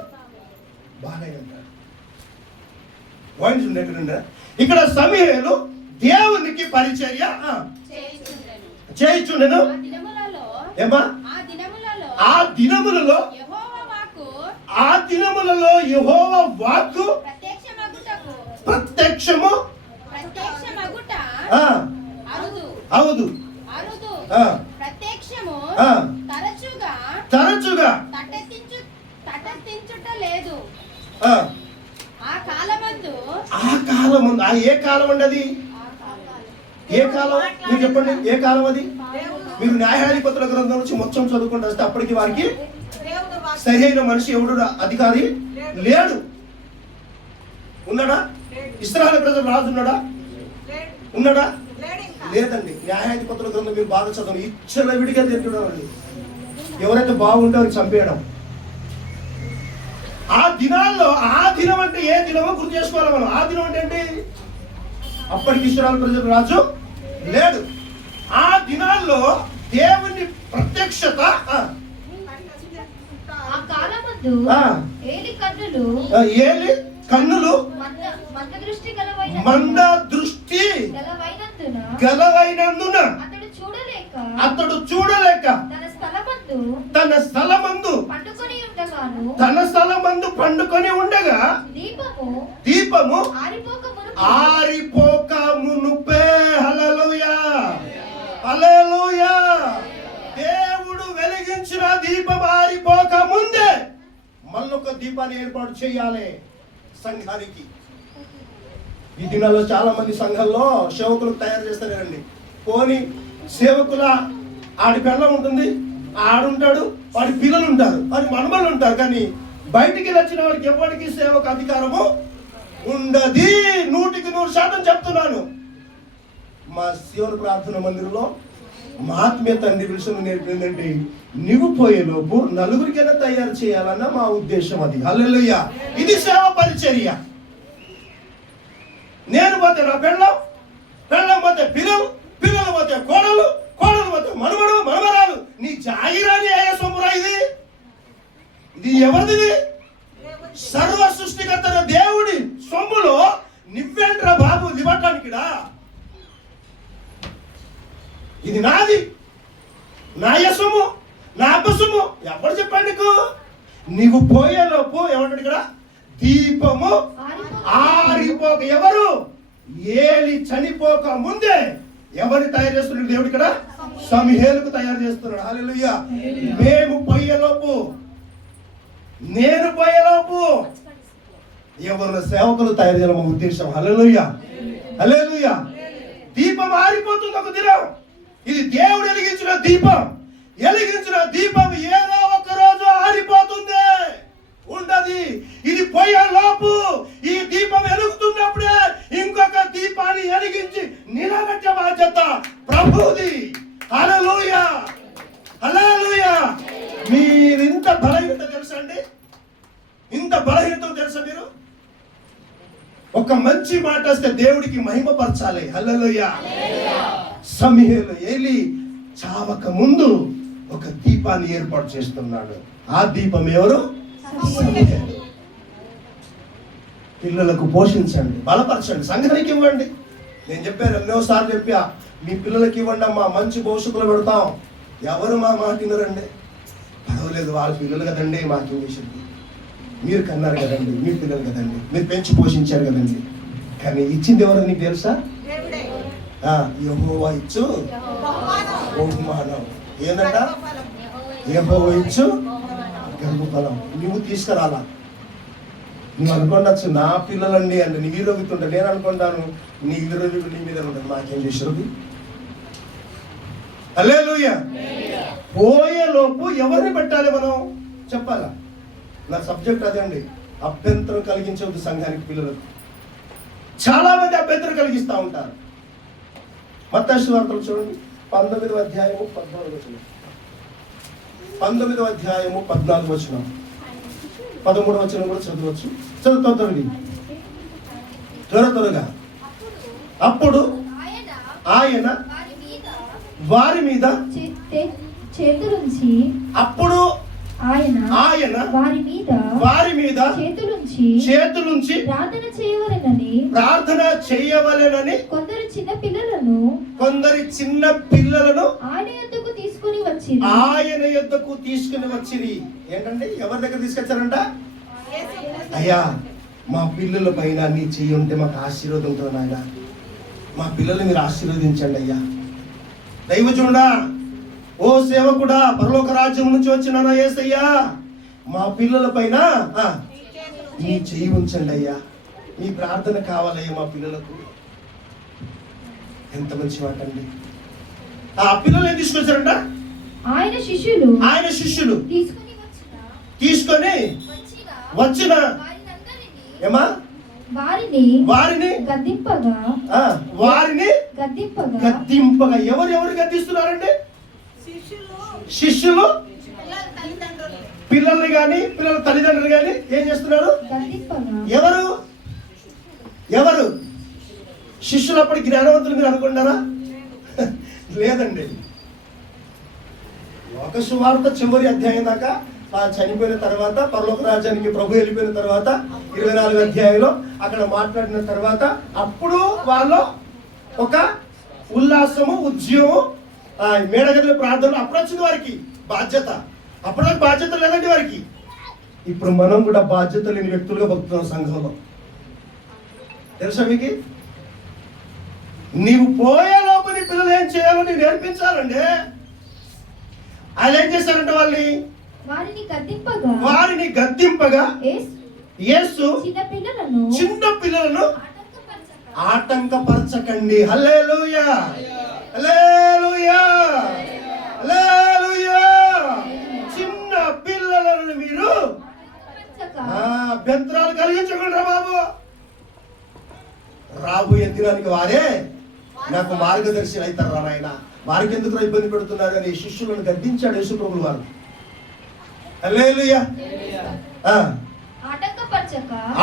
బాగా ఉంటాడు. వాయిస్ ఎక్కడుండే ఇక్కడ సమూయేలు దేవునికి పరిచర్య చేయించుండెను. ఏమా ఆ దినములలో యెహోవా వాక్కు ప్రత్యక్షము అవుదు తరచుగా ఆ కాలమందు ఏ కాలం అండి అది? ఏ కాలం మీరు చెప్పండి, ఏ కాలం అది? మీరు న్యాయాధిపతుల గ్రంథం నుంచి మొత్తం చదువుకుంటూ వస్తే అప్పటికి వారికి సరైన మనిషి ఎవడు అధికారి లేడు. ఉన్నాడా? ఇశ్రాయేలు ప్రజలు రాజు ఉన్నాడా? ఉన్నాడా? లేదండి. న్యాయాధిపతుల గ్రంథం మీరు బాగా చదవండి. ఇచ్చల విడిగా తింటున్నాం అండి. ఎవరైతే బాగుంటారో చంపేయడం. ఆ దినాల్లో, ఆ దినం అంటే ఏ దినమో గుర్తు చేసుకోవాలి మనం. ఆ దినం అంటే ఏంటి? అప్పటికి ఇశ్రాయేలు ప్రజలు రాజు లేడు. ఆ దినాల్లో దేవుని ప్రత్యక్షత ఏలి కన్నులు మంద దృష్టి గలవైనందున అతడు చూడలేక తన స్థలమందు పండుకొని ఉండగా దీపము ఆరిపోక మునుపే. హల్లెలూయా, హల్లెలూయా. దేవుడు వెలిగించిన దీపం ఆరిపోక ముందే మళ్ళొక దీపాన్ని ఏర్పాటు చేయాలి సంఘానికి. ఈ దినాల్లో చాలా మంది సంఘంలో సేవకులకు తయారు చేస్తారండి. పోని సేవకుల ఆడి పెళ్ళం ఉంటుంది, ఆడుంటాడు, వాడి పిల్లలు ఉంటారు, వాడి మనమలు ఉంటారు. కానీ బయటికి వచ్చిన వాడికి ఎవరికి సేవకు అధికారము ఉండదు. 100% చెప్తున్నాను. మా శివుని ప్రార్థన మందిరంలో మా ఆత్మీయ తండ్రి విషయం నేర్పిందంటే నువ్వు పోయేలోపు నలుగురికైనా తయారు చేయాలన్న మా ఉద్దేశం అది. హల్లెలూయా. ఇది సేవ పరిచర్య. నేను పోతే నా పెళ్ళం పోతే పిల్లలు పోతే కోడలు పోతే మనమరాలు. నీ జాగిరాని అయ్యే సొమ్మురా ఇది. ఇది ఎవరిది? సర్వ సృష్టికర్త దేవుడి సొమ్ములో నువ్వేంట్రా బాబు లివటానికిడా? ఇది నాది, నా యసము, నా అబ్బసము. ఎవరు చెప్పండి నీకు? నీవు పోయేలోపు ఏమంటాడు ఇక్కడ? దీపము ఆరిపోక. ఎవరు? ఏలి చనిపోక ముందే ఎవరిని తయారు చేస్తున్నాడు దేవుడు ఇక్కడ? సమూయేలుకు తయారు చేస్తున్నాడు. హల్లెలూయా. మేము పోయేలోపు, నేను పోయేలోపు ఎవరు సేవకులు తయారు చేయాలి మా ఉద్దేశం. హల్లెలూయా, హల్లెలూయా. దీపం ఆరిపోతుంది ఒక దినం. ఇది దేవుడు వెలిగించిన దీపం. వెలిగించిన దీపం ఏదో ఒక రోజు ఆరిపోతుంది, ఉండదు. ఇది పోయేలోపు ఈ దీపం వెలుగుతున్నప్పుడే ఇంకొక దీపాన్ని వెలిగించి నిలబెట్టే బాధ్యత ప్రభువుది. హల్లెలూయా, హల్లెలూయా. మీరింత బలహీనత తెలుసా అండి? ఇంత బలహీనత తెలుసా మీరు? ఒక మంచి మాట వస్తే దేవుడికి మహిమపరచాలి. హల్లెలూయా. సమూయేలు ఏలి చావక ముందు ఒక దీపాన్ని ఏర్పాటు చేస్తున్నాడు. ఆ దీపం ఎవరు? సమూయేలు. పిల్లలకు పోషించండి, బలపరచండి, సంఘానికి ఇవ్వండి. నేను చెప్పాను ఎన్నోసార్లు చెప్పా, మీ పిల్లలకి ఇవ్వండి అమ్మా, మంచి భవిష్యత్తులో పెడతాం. ఎవరు మా మాట వినరండి. పర్వాలేదు, వాళ్ళ పిల్లలు కదండి, మాకేం చేసింది. మీరు కన్నారు కదండి, మీ పిల్లలు కదండి, మీరు పెంచి పోషించారు కదండి. కానీ ఇచ్చింది ఎవరు నీకు తెలుసా? యెహోవా ఇచ్చు బహుమానం. ఏందంట? యెహోవా ఇచ్చు గర్భఫలం. నువ్వు తీసుకురాలా. నువ్వు అనుకోండచ్చు నా పిల్లలండి అంటే నీ వీరవితుంటా. నేను అనుకుంటాను నీ వీరవి నీ మీద ఉంటుంది. మాకేం చేసేది? హల్లెలూయా. పోయేలోపు ఎవరిని పెట్టాలి మనం? చెప్పాలా? నా సబ్జెక్ట్ అదే అండి. అభ్యంతరం కలిగించవద్దు సంఘానికి, పిల్లలకు. చాలా మంది అభ్యంతరం కలిగిస్తూ ఉంటారు. మత్తయి సువార్తలు చూడండి, 19వ అధ్యాయము 14వ వచనం. 19వ అధ్యాయము 14వ వచనం, 13వ వచనం కూడా చదవచ్చు. చదువుతుంది త్వరగా. అప్పుడు ఆయన వారి మీద చేతులుంచి అప్పుడు ఆయన వారి మీద చేతులుంచి ప్రార్థన చేయవలెనని కొందరు చిన్న పిల్లలను ఆయన యొద్దకు తీసుకుని వచ్చిరి. ఏంటంటే ఎవరి దగ్గర తీసుకొచ్చారంట? అయ్యా, మా పిల్లల పైన నీ చెయ్యి ఉంటే మాకు ఆశీర్వాదం ఉంటుంది నాయన, మా పిల్లల్ని మీరు ఆశీర్వదించండి అయ్యా. దైవజనుడా, ఓ సేవకుడా, పరలోక రాజ్యం నుంచి వచ్చిన యేసయ్యా, మా పిల్లల పైన నీ చెయ్యి ఉంచండి అయ్యా, మీ ప్రార్థన కావాలయ్యా మా పిల్లలకు. ఎంత మంచి మాట అండి. ఆ పిల్లలు ఏం తీసుకొచ్చారంట? ఆయన శిష్యులు తీసుకొని వచ్చిన ఏమా వారిని గద్దింపగా ఎవరు గద్దిస్తున్నారండి? శిష్యులు పిల్లల్ని గాని పిల్లల తల్లిదండ్రులు గాని ఏం చేస్తున్నారు? ఎవరు శిష్యులు అప్పటి జ్ఞానవంతులు మీరు అనుకుంటారా? లేదండి. లోక సువార్త చివరి అధ్యాయం దాకా చనిపోయిన తర్వాత, పరలోక రాజ్యానికి ప్రభు వెళ్ళిపోయిన తర్వాత 24 అధ్యాయంలో అక్కడ మాట్లాడిన తర్వాత అప్పుడు వాళ్ళు ఒక ఉల్లాసము, ఉద్యమం, మేడగదిలో ప్రార్థనలు అప్పుడు వచ్చింది వారికి బాధ్యత. అప్పుడు బాధ్యత లేదండి వారికి. ఇప్పుడు మనం కూడా బాధ్యత లేని వ్యక్తులుగా బతుకుతున్నాం సంఘంలో. తెలుసా మీకు? నీవు పోయే లోపు నీ పిల్లలు ఏం చేయాలో నీవు నేర్పించాలండి. ఆయన ఏం చేశారంటే వారిని గద్దింపగా యేసు చిన్న పిల్లలను ఆటంకపరచకండి. హల్లెలూయా, హల్లెలూయా, హల్లెలూయా. చిన్న పిల్లలను మీరు అభ్యంతరాలు కలిగించకుండా బాబు. రాబోయే దినానికి వారే నాకు మార్గదర్శి అవుతారు నాయన, వారికి ఎందుకు ఇబ్బంది పెడుతున్నారు అని శిష్యులను గద్దించాడు యేసు ప్రభువు వారు. హల్లెలూయా.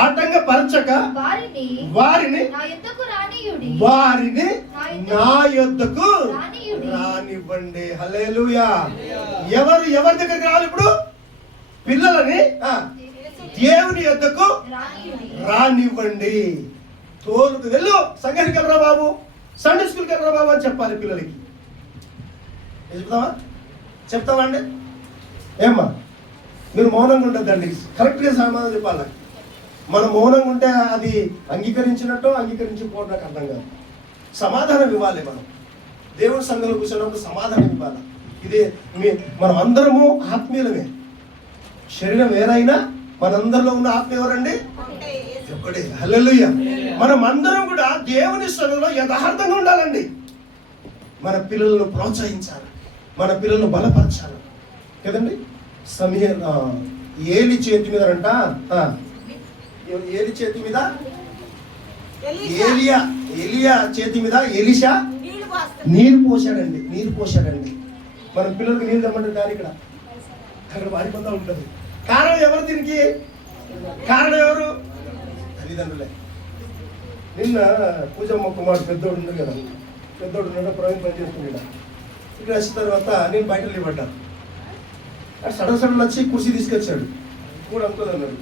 ఆటంకపరచక వారిని నా యొద్దకు రానివ్వండి. హల్లెలూయా. ఎవరి దగ్గరికి రావాలి ఇప్పుడు? పిల్లలని దేవుని యొద్దకు రానివ్వండి. తోలుకు వెళ్ళు, సంఘానికి వెళ్ళరా బాబు, సండే స్కూల్కి వెళ్ళరా బాబు అని చెప్పాలి పిల్లలకి. చెప్తావా అండి? ఏమ్మా, మీరు మౌనంగా ఉండద్దండి, కరెక్ట్గా సమాధానం చెప్పాలి. మనం మౌనంగా ఉంటే అది అంగీకరించినట్టు అంగీకరించకపోవడం నాకు అర్థం కాదు. సమాధానం ఇవ్వాలి. మనం దేవుడి సంఘంలో కూర్చున్నప్పుడు సమాధానం ఇవ్వాలి. ఇదే మనం అందరము ఆత్మీయులమే. శరీరం వేరైనా మనందరిలో ఉన్న ఆత్మ ఎవరండి? ఒక్కడే. హల్లెలూయా. మనం అందరం కూడా దేవుని సన్నిధిలో యథార్థంగా ఉండాలండి. మన పిల్లలను ప్రోత్సహించాలి, మన పిల్లలను బలపరచాలి కదండి. ఏలి చేతి మీద అంట, ఏలి చేతి మీద ఏలియా చేతి మీద ఎలీషా నీరు పోసాడండి. మన పిల్లలకు నీళ్ళు తెమ్మంటారు కానీ అక్కడ వారి బంధ ఉంటుంది. కారణం ఎవరు? దీనికి కారణం ఎవరు? తల్లిదండ్రులే. నిన్న పూజమ్మ కుమారుడు పెద్దోడు ఉంది కదా, పెద్దోడు ఉన్నాడు, ప్రవీణ్ పని చేసుకున్నాడు. ఇక్కడ వచ్చిన తర్వాత నేను బయట నిలబడ్డాను. సడన్ వచ్చి కుర్చీ తీసుకొచ్చాడు. కూడా అనుకోదన్నాడు.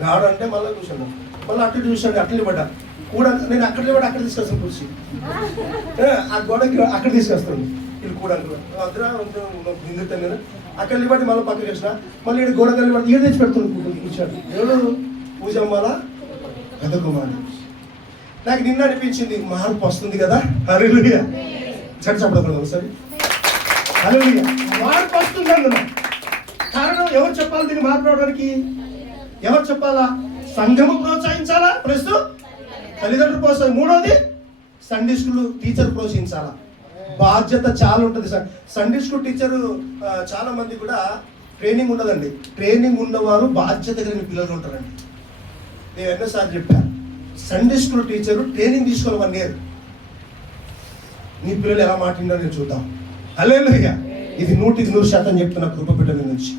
గాడు అంటే మళ్ళీ కూర్చున్నాను, మళ్ళీ అటు చూసాడు, అట్లా నిలబడ్డా. కూడా నేను అక్కడ నిలబడి అక్కడ తీసుకొస్తాను కుర్చీ, ఆ గోడకి అక్కడ తీసుకొస్తాను. వీళ్ళు కూడా నిందుతాను నేను అక్కడ నిలబడి మళ్ళీ పక్కకి వచ్చిన, మళ్ళీ ఇక్కడ గోడ నిలబడి ఈడు తెచ్చి పెడుతున్నాను కూర్చోడు. ఎవరు? పూజమ్మాల పెద్ద కుమారుడు. నాకు నిన్న అనిపించింది మార్పు వస్తుంది కదా. హల్లెలూయా. చెప్పకూడదు ఒకసారి. హల్లెలూయా. మార్పు వస్తుంది అందులో. కారణం ఎవరు చెప్పాలి దీన్ని మార్పు రావడానికి? ఎవరు చెప్పాలా? సంఘము ప్రోత్సహించాలా, ప్లస్ తల్లిదండ్రులు ప్రోత్సహించాలి. మూడోది సండే స్కూల్ టీచర్ ప్రోత్సహించాలా. బాధ్యత చాలా ఉంటుంది. సండే స్కూల్ టీచరు చాలా మంది కూడా ట్రైనింగ్ ఉండదండి. ట్రైనింగ్ ఉన్నవారు బాధ్యత కలిగిన పిల్లలు ఉంటారండి. నేను ఎన్నోసార్లు చెప్పాను, సండే స్కూల్ టీచరు ట్రైనింగ్ తీసుకోవాలి 1 year. నీ పిల్లలు ఎలా మాట్లాడినారో నేను చూద్దాం. హల్లెలూయా. ఇది 100% చెప్తున్నా కృప బిడ్డల నుంచి.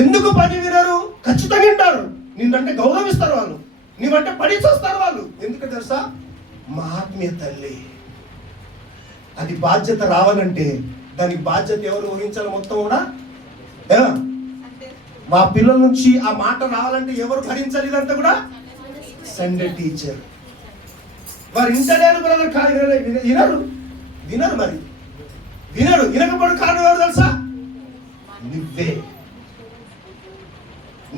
ఎందుకు పని వినరు? ఖచ్చితంగా వింటారు. నిన్నంటే గౌరవిస్తారు వాళ్ళు, నీవంటే పడి చేస్తారు వాళ్ళు. ఎందుకు తెలుసా? మా ఆత్మీయ తల్లి, అది బాధ్యత రావాలంటే దానికి బాధ్యత ఎవరు వహించాలి మొత్తం కూడా? మా పిల్లల నుంచి ఆ మాట రావాలంటే ఎవరు భరించాలి ఇదంతా కూడా? Sunday teacher. వారు ఇంటలేరు బ్రదర్, కాదు వినరు మరి వినకపోవడం కారణం ఎవరు తెలుసా? నువ్వే.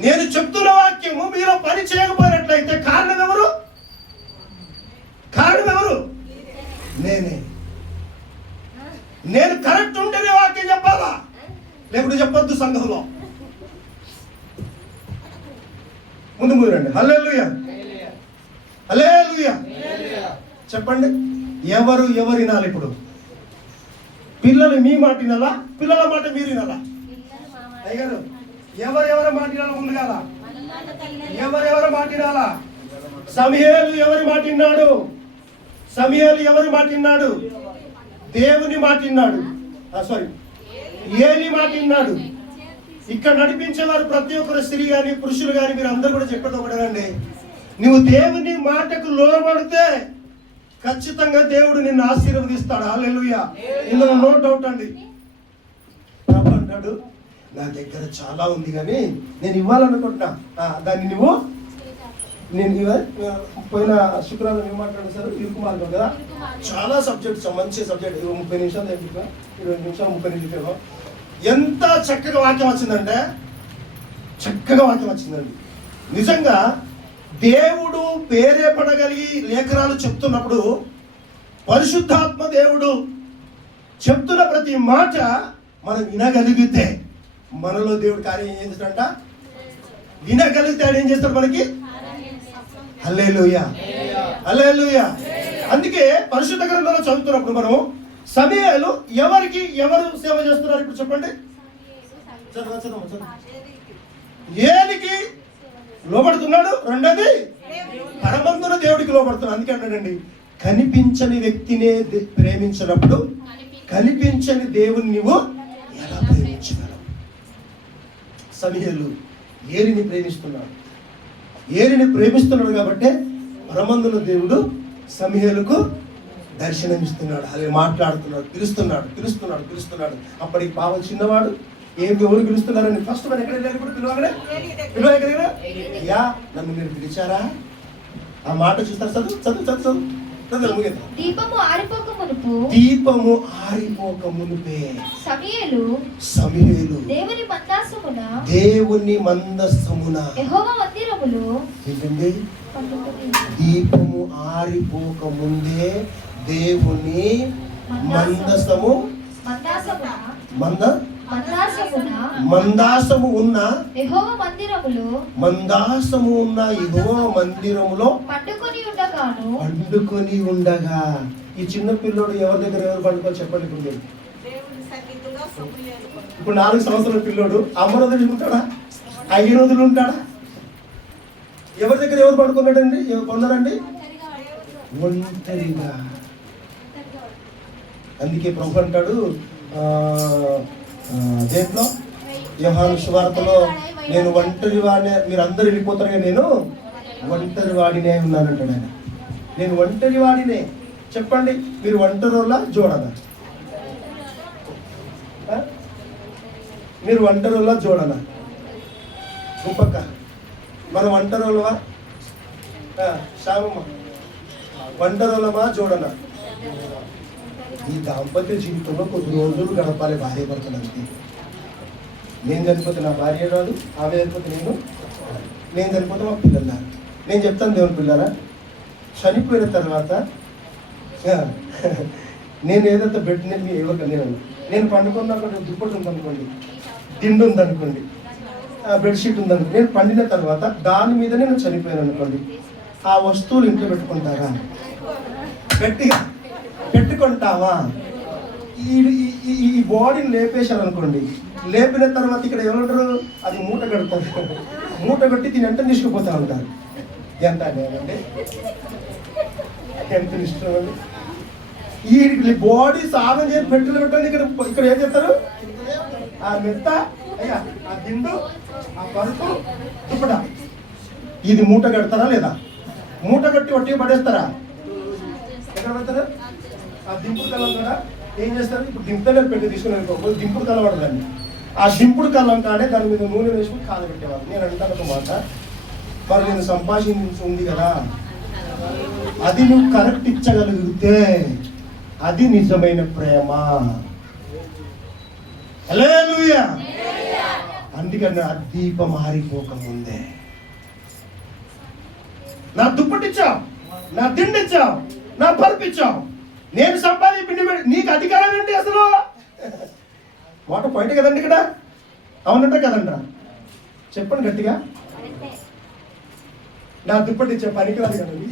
నేను చెప్తున్న వాక్యము మీలో పని చేయకపోయినట్లయితే కారణం ఎవరు? నేనే. నేను కరెక్ట్ ఉంటేనే వాక్యం చెప్పాలా, లేకపోతే చెప్పొద్దు సంఘంలో. ముందు రండి. హల్లెలూయా, హల్లెలూయా. చెప్పండి, ఎవరు వినాలి ఇప్పుడు? పిల్లలు మీ మాట వినాలా, పిల్లల మాట మీరు వినాలా? అయ్యారు ఎవరెవరి మాట వినాలా? ముందు కదా ఎవరెవరి మాట వినాలా? సమూయేలు ఎవరి మాట విన్నాడు? ఎవరి మాట విన్నాడు? దేవుని మాట విన్నాడు. ఏలి మాట విన్నాడు. ఇక్కడ నడిపించేవారు ప్రతి ఒక్కరు, స్త్రీ కానీ పురుషులు కానీ, మీరు అందరూ కూడా చెప్పేది ఒకటేనండి, నువ్వు దేవుని మాటకు లోబడితే ఖచ్చితంగా దేవుడు నిన్ను ఆశీర్వదిస్తాడు. హల్లెలూయా, ఇందులో నో డౌట్ అండి. ప్రభు అంటాడు, నా దగ్గర చాలా ఉంది కానీ నేను ఇవ్వాలనుకుంటున్నా, దాన్ని నేను పోయిన శుక్రవారం ఏం మాట్లాడాను సార్? ఇరుకుమార్ కదా, చాలా సబ్జెక్ట్స్, మంచి సబ్జెక్ట్. 30 నిమిషాలు 20 నిమిషాలు 30 నిమిషాలు ఎంత చక్కగా వాక్యం వచ్చిందంటే, చక్కగా వాక్యం వచ్చిందండి. నిజంగా దేవుడు ప్రేరేపణగలిగి లేఖనాలు చెప్తున్నప్పుడు, పరిశుద్ధాత్మ దేవుడు చెప్తున్న ప్రతి మాట మనం వినగలిగితే మనలో దేవుడు కార్యం ఏం చేస్తాడంట? వినగలిగితే ఆయన ఏం చేస్తాడు మనకి? హల్లెలూయా, హల్లెలూయా. అందుకే పరిశుద్ధ గ్రంథంలో చదువుతున్నప్పుడు మనం సమూయేలు ఎవరు సేవ చేస్తున్నారు ఇప్పుడు చెప్పండి? ఏలికి లోబడుతున్నాడు, రెండోది పరమందున దేవుడికి లోబడుతున్నాడు. అందుకే అంటాడండి, కనిపించని వ్యక్తినే ప్రేమించినప్పుడు కనిపించని దేవుని నువ్వు ఎలా ప్రేమించగలవు? సమూయేలు ఏలిని ప్రేమిస్తున్నాడు కాబట్టి పరమందున దేవుడు సమూయేలుకు దర్శనమిస్తున్నాడు. అలా మాట్లాడుతున్నాడు, పిలుస్తున్నాడు. అప్పటికి పాపం చిన్నవాడు, ఎవరు పిలుస్తున్నారని ఫస్ట్ మనం ఎక్కడ వెళ్ళారు? ఇప్పుడు పిలవగలిగినా యా నన్ను మీరు పిలిచారా? ఆ మాట చూస్తారు. చదువు. దీపము ఆరిపోక మునుపే సమూయేలు దేవుని మందసమున ఏంటండి? దీపము ఆరిపోక ముందే దేవుని మందసము ఉన్న యెహోవా మందిరములో పండుకొని ఉండగా. ఈ చిన్న పిల్లోడు ఎవరి దగ్గర పండుకో చెప్పండి? ఇప్పుడు 4 సంవత్సరాల పిల్లోడు అమ్మ రోజులు ఉంటాడా? 5 రోజులు ఉంటాడా? ఎవరి దగ్గర ఎవరు పడుకున్నాడండి? కొన్నారండి ఒంటరిగా. అందుకే ప్రభు అంటాడు దేంట్లో, యోహాను సువార్తలో, నేను ఒంటరి వాడినే, మీరు అందరు వెళ్ళిపోతారుగా, నేను ఒంటరి వాడినే ఉన్నానంటాడు ఆయన. నేను ఒంటరి వాడినే. చెప్పండి, మీరు ఒంటరిలా జోడనా? మీరు ఒంటరిలా జోడనా? గుప్పక్క మనం ఒంటరివా? శ్యామమ్మ ఒంటరివా జోడనా? ఈ దాంపత్య జీవితంలో కొద్ది రోజులు గడపాలి భార్య భర్తలు అంతే. నేను చనిపోతే నా భార్య రాదు, ఆమె చనిపోతే నేను చనిపోతే మా పిల్లలు రాదు. నేను చెప్తాను దేవుని పిల్లరా, చనిపోయిన తర్వాత నేను ఏదైతే బెడ్ నేను ఇవ్వకండి, నేను పండుకున్న దుప్పటి ఉందనుకోండి, దిండు ఉందనుకోండి, బెడ్షీట్ ఉందనుకోండి, నేను పండిన తర్వాత దాని మీద నేను చనిపోయాను అనుకోండి, ఆ వస్తువులు ఇంట్లో పెట్టుకుంటారా? గట్టిగా పెట్టుకుంటావా? ఈ బాడీని లేపేశారు అనుకోండి, లేపిన తర్వాత ఇక్కడ ఏమంటారు? అది మూట కడతారు. మూట కట్టి దీని వెంటనే తీసుకుపోతా ఉంటారు. ఎంత అంటే ఎంత ఇష్టం అండి. ఈ బాడీ సాధన చేసి పెట్టలు పెట్టండి. ఇక్కడ ఏం చేస్తారు? ఆ మెత్త, అయ్యా ఆ దిండు, ఆ పరుపు, దుప్పట, ఇది మూట కడతారా లేదా? మూట కట్టి ఒట్టి పడేస్తారా? ఎక్కడ పెడతారు? ఆ దింపుడు కళ్ళం కాడ ఏం చేస్తారు? ఇప్పుడు దింపుతలేదు పెట్టి తీసుకుని వెళ్ళిపోకపోతే దింపుడు కళ్ళం పడదండి. ఆ దింపుడు కళ్ళం కాడే దాని మీద నూనె వేసుకుని కాలు పెట్టేవాళ్ళు. నేను అంటాను ఒక మాట, మరి నేను సంపాదించి ఉంది కదా, అది నువ్వు కరెక్ట్ ఇచ్చగలిగితే అది నిజమైన ప్రేమ. హల్లెలూయా. అందుకని ఆ దీపం ఆరిపోకముందే నా దుప్పటిచ్చావు, నా తిండిచ్చావు, నా పరుపిచ్చావు, నేను సంపాదించి పిండి నీకు అధికారం ఏంటి అసలు? మాట పాయింట్ కదండి ఇక్కడ, అవునంట కదంట? చెప్పండి గట్టిగా. నా దుప్పటిచ్చా పనికిరాదు కదండి,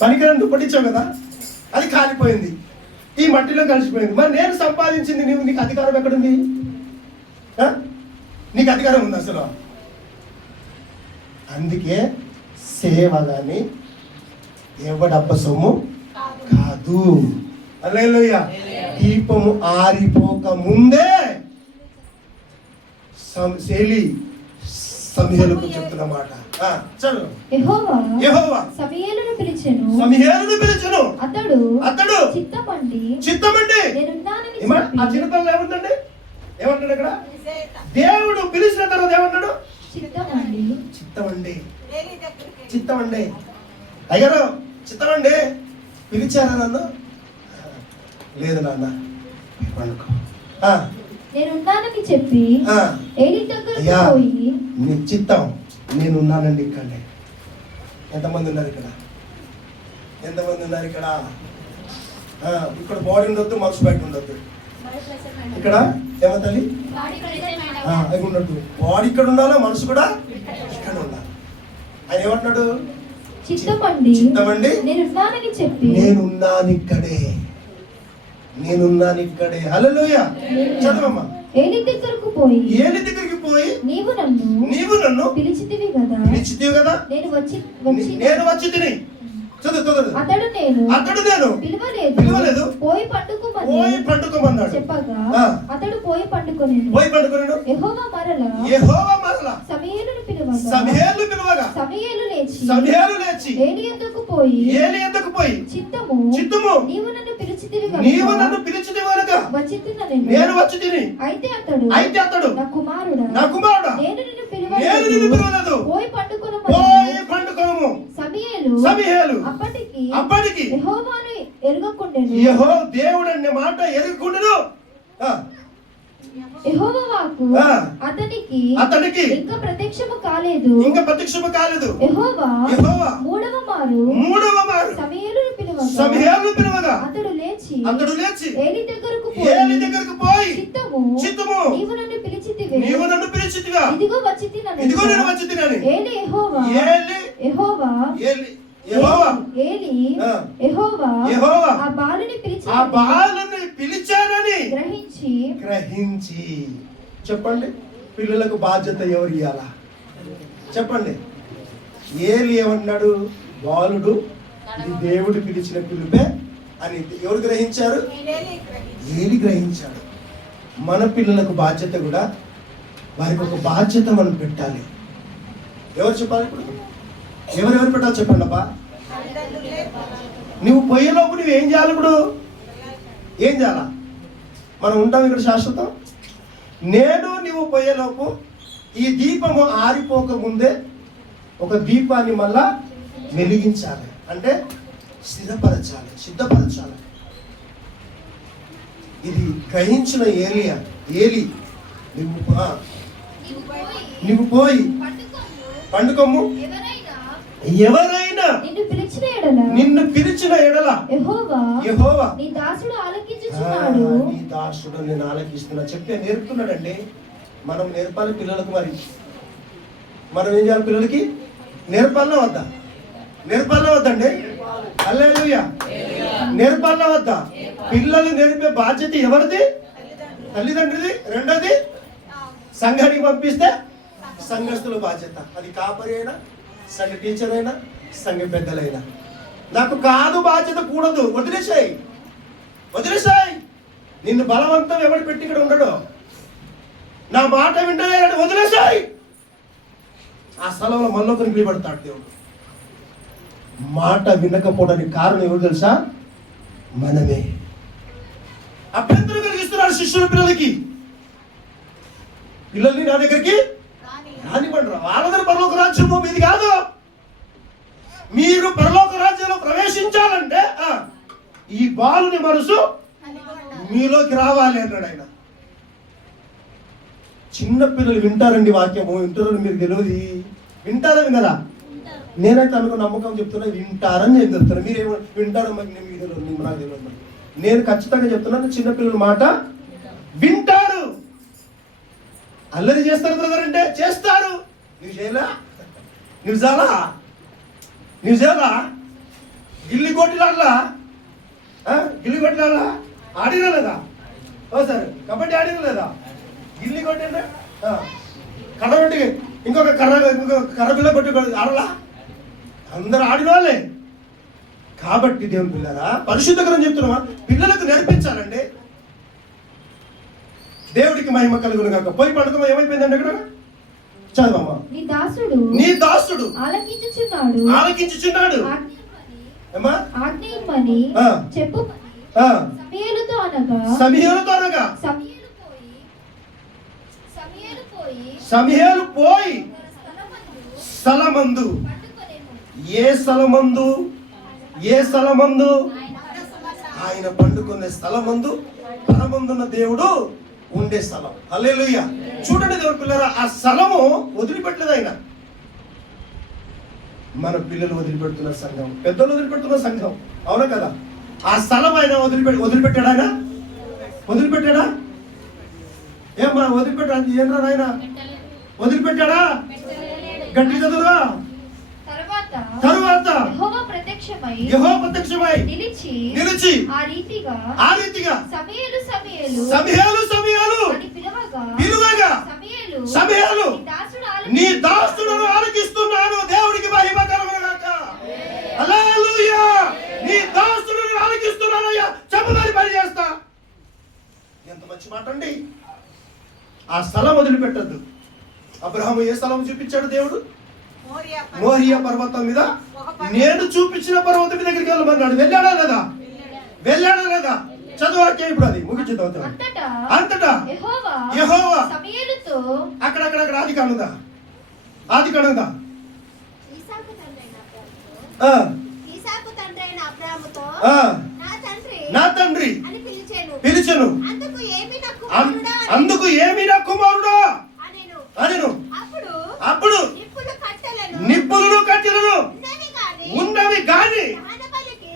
పనికిరాని దుప్పటిచ్చావు కదా, అది కాలిపోయింది, ఈ మట్టిలో కలిసిపోయింది. మరి నేను సంపాదించింది నీకు అధికారం ఎక్కడుంది? నీకు అధికారం ఉంది అసలు? అందుకే సేవ కానీ ఎవడబ్బ సొమ్ము కాదు. హల్లెలూయా. దీపము ఆరిపోక ముందే సమూయేలుకు చెప్తున్న మాట చదువు. యెహోవా సమూయేలును పిలిచెను. అతడు చిత్తమండి ఆ చిన్నతనంలో ఏముందండి? ఏమంటాడు ఇక్కడ? దేవుడు పిలిచిన తర్వాత ఏమన్నాడు? చిత్తమండి అయ్యారు, చిత్తమండి. పిలిచారా నన్ను? లేదు నాన్న, పండుకో. నేనున్నానని చెప్పి ఏలీ దగ్గరికి పోయి, నీ చిత్తం, నేనున్నానండి ఇక్కడే. ఎంతమంది ఉన్నారు ఇక్కడ? ఎంతమంది ఉన్నారు ఇక్కడ? ఇక్కడ బాడీ ఉండొద్దు, మనసు బయట ఉండొద్దు. ఇక్కడ ఏమంటాలి? అవి ఉండొద్దు. బాడీ ఇక్కడ ఉండాలి, మనసు కూడా ఇక్కడ ఉండాలి. ఆయన ఏమంటున్నాడు? చిత్తమండి నేనున్నానని చెప్పి నేనున్నాను ఇక్కడే. హల్లెలూయా. చదవమ్మా. ఏలీ దగ్గరికి పోయి నీవు నన్ను పిలిచితివి కదా, నేను వచ్చి తిని. అతడు నేను పిలవలేదు, పోయి పండుకోమన్నాడు చెప్పగా అతడు పోయి పండుకొనెను. యెహోవా మరలా సమూయేలును పిలువగా సమూయేలు లేచి ఏలీ యొద్దకు పోయి చిత్తము నీవు నన్ను పిలిచితివి గనుక నేను వచ్చి తిని. అయితే అతడు నా కుమారుడా నేను నిన్ను పిలవలేదు, పోయి పండుకొనుము. సమూయేలు అప్పటికి యెహోవాను ఎరుగకుండెను. దేవుడు అనే మాట ఎరుగకుండెను. యెహోవా వాక్కు అతనికి ఇంకా ప్రత్యక్షము కాలేదు. యెహోవా మూడవ మారు సమూయేలును పిలువగా అతడు లేచి ఏలీ దగ్గరకు పోయి చిత్తము నీవు నన్ను పిలిచితివి, ఇదిగో వచ్చి తినని. ఏలీ యెహోవా ఆ బాలుని పిలిచానని గ్రహించి. చెప్పండి, పిల్లలకు బాధ్యత ఎవరు ఇవ్వాలా? చెప్పండి. ఏలీ ఏమన్నాడు? బాలుడు ఇది దేవుడు పిలిచిన పిలుపే అని ఎవరు గ్రహించారు? ఏలీ గ్రహించాడు. మన పిల్లలకు బాధ్యత కూడా, వారికి ఒక బాధ్యత మనం పెట్టాలి. ఎవరు చెప్పాలి? ఇప్పుడు ఎవరెవరు పెట్టాలి చెప్పండి అబ్బా. నువ్వు పోయేలోపు నువ్వు ఏం చేయాలి? ఇప్పుడు ఏం చేయాలా? మనం ఉంటాం ఇక్కడ శాశ్వతం. నువ్వు పోయేలోపు ఈ దీపము ఆరిపోక ముందే ఒక దీపాన్ని మళ్ళా వెలిగించాలి, అంటే సిద్ధపరచాలి. ఇది గ్రహించిన ఏలీ నువ్వు పోయి పండుకోము. ఎవరైనా నిన్ను పిలిచిన ఎడల యెహోవా నీ దాసుడు ఆలకించుచున్నాడు. నీ దాసుడు నేను ఆలకిస్తున్నా చెప్పి నేర్పుతున్నాడండి. మనం నేర్పాలి పిల్లలకు. మరి మనం ఏం చేయాలి? పిల్లలకి నేర్పాలనా వద్దండి? హల్లెలూయా. నేర్పాలనా వద్దా? పిల్లలు నేర్పే బాధ్యత ఎవరిది? తల్లిదండ్రులది. రెండోది సంఘానికి పంపిస్తే సంఘస్థుల బాధ్యత. అది కాపరి అయినా, సంఘ టీచర్ అయినా, సంఘ పెద్దలైనా. నాకు కాదు బాధ్యత కూడదు, వదిలేసాయి. నిన్ను బలవంతం ఎవడు పెట్టి ఇక్కడ ఉండడు. నా మాట వింటలేడు, వదిలేసాయి. ఆ స్థలంలో మనలోకి నిలబడతాడు దేవుడు. మాట వినకపోవడానికి కారణం ఎవరు తెలుసా? మనమే. అభ్యంతరం కలిగిస్తున్నారు శిష్యుల పిల్లలకి. పిల్లల్ని నా దగ్గరికి రానివ్వండి. వాళ్ళందరూ పరలోక రాజ్యము మీది కాదు. మీరు పరలోక రాజ్యంలో ప్రవేశించాలంటే ఈ బాలుని మనసు మీలోకి రావాలి అన్నాడు ఆయన. చిన్న పిల్లలు వింటారండి వాక్యము. వింటారని మీరు తెలియదు. వింటారా వినరా? నేనైతే అనుకో నమ్మకం చెప్తున్నా వింటారని నేను చెప్తున్నా. మీరేమో వింటారో మరి నాకు తెలియదు. నేను ఖచ్చితంగా చెప్తున్నాను, చిన్నపిల్లల మాట వింటారు. అల్లరి చేస్తారు బ్రదర్ అంటే చేస్తారు. నువ్వు చేయలా? నువ్వు చేయాలా? గిల్లి కొట్టిలాడలా? ఆడినా లేదా? ఓ సార్ కబడ్డీ ఆడినా లేదా? గిల్లి కొట్టినా కర్ర కొట్టి ఇంకొక కర్ర పిల్ల కొట్టి ఆడలా? అందరు ఆడిన వాళ్ళే. కాబట్టి దేవుని పిల్లరా, పరిశుద్ధ గ్రంథం చెప్తున్నామా పిల్లలకు నేర్పించాలండి. దేవుడికి మహిమ కలుగును గాక. పోయి పడుకో. ఏమైపోయిందండి అక్కడ? చదవమ్మా. నీ దాసుడు ఆలకించుచున్నాడు ఆజ్ఞయమని చెప్పు. సమూయేలు పోయి స్థలమందు. ఏ స్థలమందు? ఆయన పండుకునే స్థలమందు, పరమందున్న దేవుడు ఉండే స్థలం. హల్లెలూయా. చూడండి దేవుని పిల్లరా, ఆ స్థలము వదిలిపెట్టలేదు ఆయన. మన పిల్లలు వదిలిపెడుతున్న సంఘం, పెద్దలు వదిలిపెడుతున్న సంఘం, అవునా కదా? ఆ స్థలం ఆయన వదిలిపెట్టాడా? ఆయన వదిలిపెట్టాడా? ఏమ్మా వదిలిపెట్టాడు? ఏమన్నా ఆయన వదిలిపెట్టాడా? గట్టి చదువురా. తరువాత యెహోవా ప్రత్యక్షమై నిలిచి ఆ రీతిగా సమూయేలు పిలువగా సమూయేలు నీ దాసుడును ఆలకిస్తున్నాను. దేవుడికి మహిమ కలుగును గాక. హల్లెలూయా. నీ దాసుడును ఆలకిస్తున్నానయ్యా. చెప్పమని పని చేస్తా. ఎంత మంచి మాట అండి. ఆ స్థలం వదిలిపెట్టద్దు. అబ్రహాము ఏ స్థలం చూపించాడు దేవుడు? మోరియా పర్వతం మీద. నేను చూపించిన పర్వతం మీద దగ్గరికి వెళ్ళమన్నాడు. వెళ్ళాడా లేదా? చదువాక్యం ఇప్పుడు అది ముగించుతాం. అంతటా యెహోవా అక్కడ ఆది కానుందా? నా తండ్రి పిలిచెను. అందుకు ఏమి నా కుమారుడా అనెను. అప్పుడు నిప్పులను కట్టెలను ఉన్నవి గాని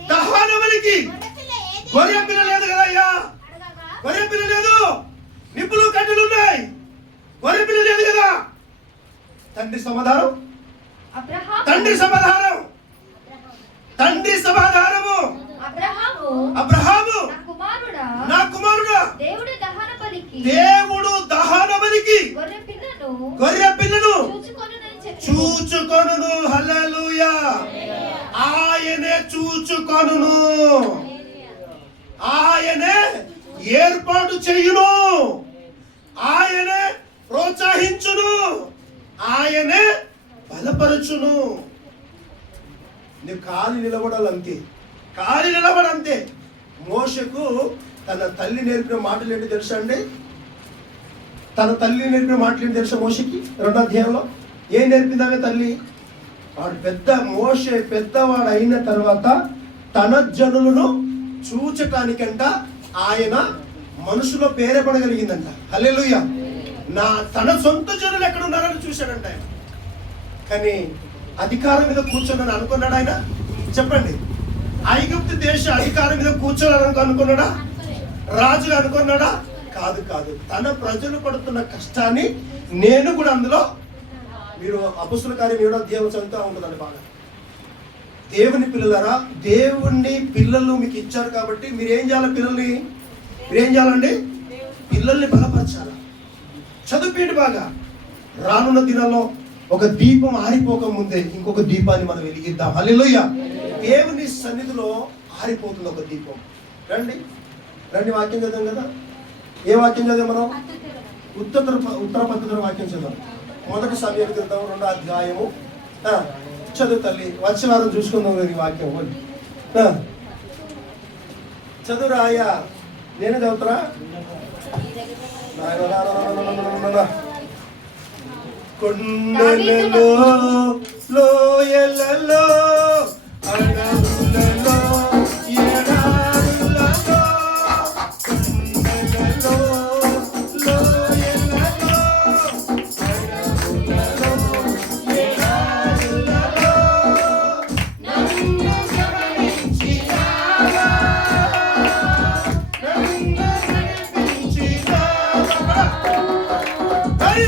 దహనబలికి గొర్రె పిల్ల లేదు కదయ్యా. గొర్రె పిల్ల లేదు. నిప్పులు కట్టెలు ఉన్నాయి, గొర్రె పిల్ల లేదు కదా. తండ్రి సమాధానము అబ్రహాము నా కుమారుడా దేవుడు దహనబలికి గొర్రె పిల్లను చూచుకొనును. హల్లెలూయా. ఆయనే చూచుకొనును, ఆయనే ఏర్పాటు చేయును, ఆయనే ప్రోత్సహించును, ఆయనే బలపరచును. నువ్వు కాలి నిలబడంతే. మోషకు తన తల్లి నేర్పిన మాటలు ఏంటి తెలుసా అండి? తెలుసా మోషకి? 2వ అధ్యాయంలో ఏం నేర్పిందామే తల్లి? మోషే పెద్దవాడు అయిన తర్వాత తన జనులను చూచటానికంట ఆయన మనసులో పేరేపడగలిగిందంట. హల్లెలూయా. తన సొంత జనులు ఎక్కడ ఉన్నారని చూశాడంట ఆయన. కానీ అధికారం మీద కూర్చోనని అనుకున్నాడు ఆయన? చెప్పండి. ఐగుప్తు దేశ అధికారం మీద కూర్చోవాలని అనుకున్నాడా? రాజుగా అనుకున్నాడా? కాదు. తన ప్రజలు పడుతున్న కష్టాన్ని నేను కూడా అందులో, మీరు అపొస్తలుల కార్యం 7వ అధ్యాయం చదువుతూ ఉంటుందండి బాగా. దేవుని పిల్లలారా, దేవుణ్ణి పిల్లలు మీకు ఇచ్చారు కాబట్టి మీరేం చేయాలండి? పిల్లల్ని బలపరచాలి, చదువుపేటి బాగా. రానున్న దినాల్లో ఒక దీపం ఆరిపోక ముందే ఇంకొక దీపాన్ని మనం వెలిగిద్దాం. హల్లెలూయా. దేవుని సన్నిధిలో ఆరిపోతుంది ఒక దీపం. రండి వాక్యం చదివాం కదా. ఏ వాక్యం చదివాం మనం? ఉత్తర పద్ధతుల వాక్యం చదివాం. 1 సమూయేలు గ్రంథం 2వ అధ్యాయము. చదువు తల్లి. వచ్చే వారం చూసుకుందాం ఈ వాక్యం. చదువురాయా, నేను చదువుతారా? కొండలలో లోయలలో అడవులలో ఎడారులలో కొండలలో లోయలలో అడవులలో ఎడారులలో నన్ను గమనించినావా, నన్ను నడిపించినావా. హరి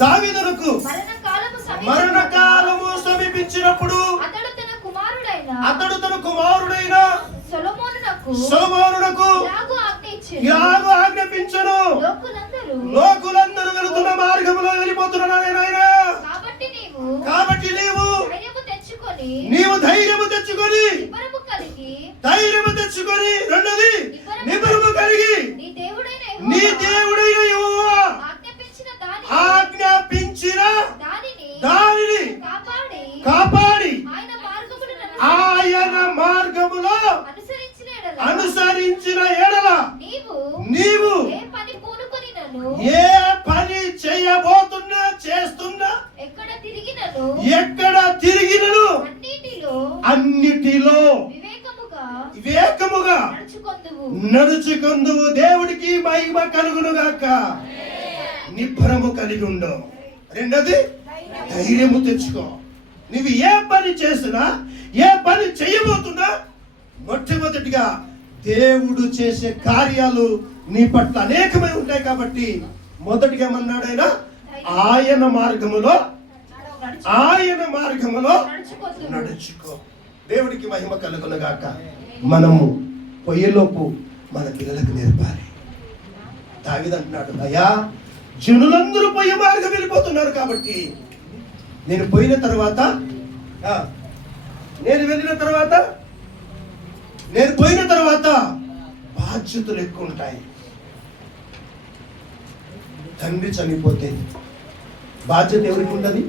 దావీదునకు మరణకాలము సమీపించినప్పుడు అతడు తన కుమారుడైన సొలొమోనునకు ఇలాగు ఆజ్ఞాపించెను, లోకులందరూ వెళుతున్న మార్గంలో వెళ్ళిపోతున్నారు నాయనా, కాబట్టి నీవు ధైర్యము తెచ్చుకొని రెండోది నిబరము కలిగి నీ దేవుడైన యెహోవా ఆజ్ఞాపించిన దానిని కాపాడి ఆయన మార్గములో అనుసరించిన ఎడల నీవు ఏ పని చేయబోతున్నా చేస్తున్నా ఎక్కడ తిరిగినను అన్నిటిలో వివేకముగా నడుచుకొందువు. దేవుడికి మహిమ కలుగునుగాక. నిబ్బరము కలిగి ఉండవు. రెండోది ధైర్యము తెచ్చుకో. నువ్వు ఏ పని చేసినా ఏ పని చేయబోతున్నా మొట్టమొదటిగా దేవుడు చేసే కార్యాలు నీ పట్ల అనేకమై ఉంటాయి. కాబట్టి మొదటిగా ఏమన్నాడైనా ఆయన మార్గములో నడుచుకో. దేవుడికి మహిమ కలుగునుగాక. మనము పొయ్యేలోపు మన పిల్లలకు నేర్పాలి. దావీదు అంటున్నాడు, అయ్యా జనులందరూ పొయ్యి మార్గం వెళ్ళిపోతున్నారు, కాబట్టి నేను పోయిన తర్వాత నేను పోయిన తర్వాత బాధ్యతలు ఎక్కువ ఉంటాయి. తండ్రి చనిపోతే బాధ్యత ఎవరికి ఉంటుంది?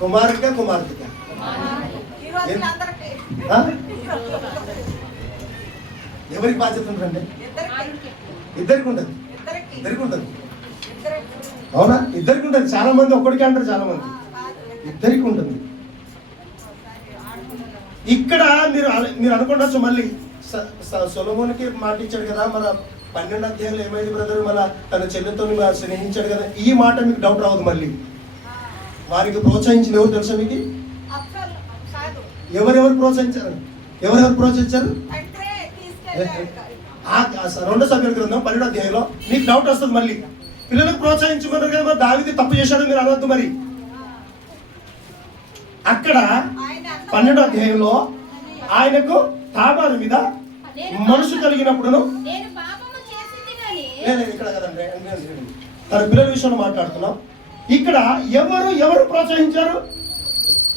కుమారుడిగా కుమార్తెగా? ఎవరికి బాధ్యత ఉంటుందండి? ఇద్దరికి ఉంటుంది. అవునా? ఇద్దరికి ఉంటుంది. చాలా మంది ఒక్కడికి అంటారు, చాలా మంది ఇద్దరికి ఉంటుంది. ఇక్కడ మీరు అనుకుంటచ్చు మళ్ళీ సొలొమోనుకి మాట ఇచ్చాడు కదా, మన 12వ అధ్యాయంలో ఏమైంది బ్రదర్, మన తన చెల్లెతో స్నేహించాడు కదా. ఈ మాట మీకు డౌట్ రావద్దు. మళ్ళీ వారికి ప్రోత్సహించిన ఎవరు తెలుసా మీకు? ఎవరెవరు ప్రోత్సహించారు? 2 సమూయేలు గ్రంథం 12వ అధ్యాయంలో మీకు డౌట్ వస్తుంది. మళ్ళీ పిల్లలకు ప్రోత్సహించుకున్నారు కదా, మరి దావీదు తప్పు చేశాడు మీరు అనవద్దు. మరి అక్కడ 12వ అధ్యాయంలో ఆయనకు తామారు మీద మనసు కలిగినప్పుడు ఇక్కడ కదండి తన పిల్లల విషయంలో మాట్లాడుతున్నాం. ఇక్కడ ఎవరు ప్రోత్సహించారు?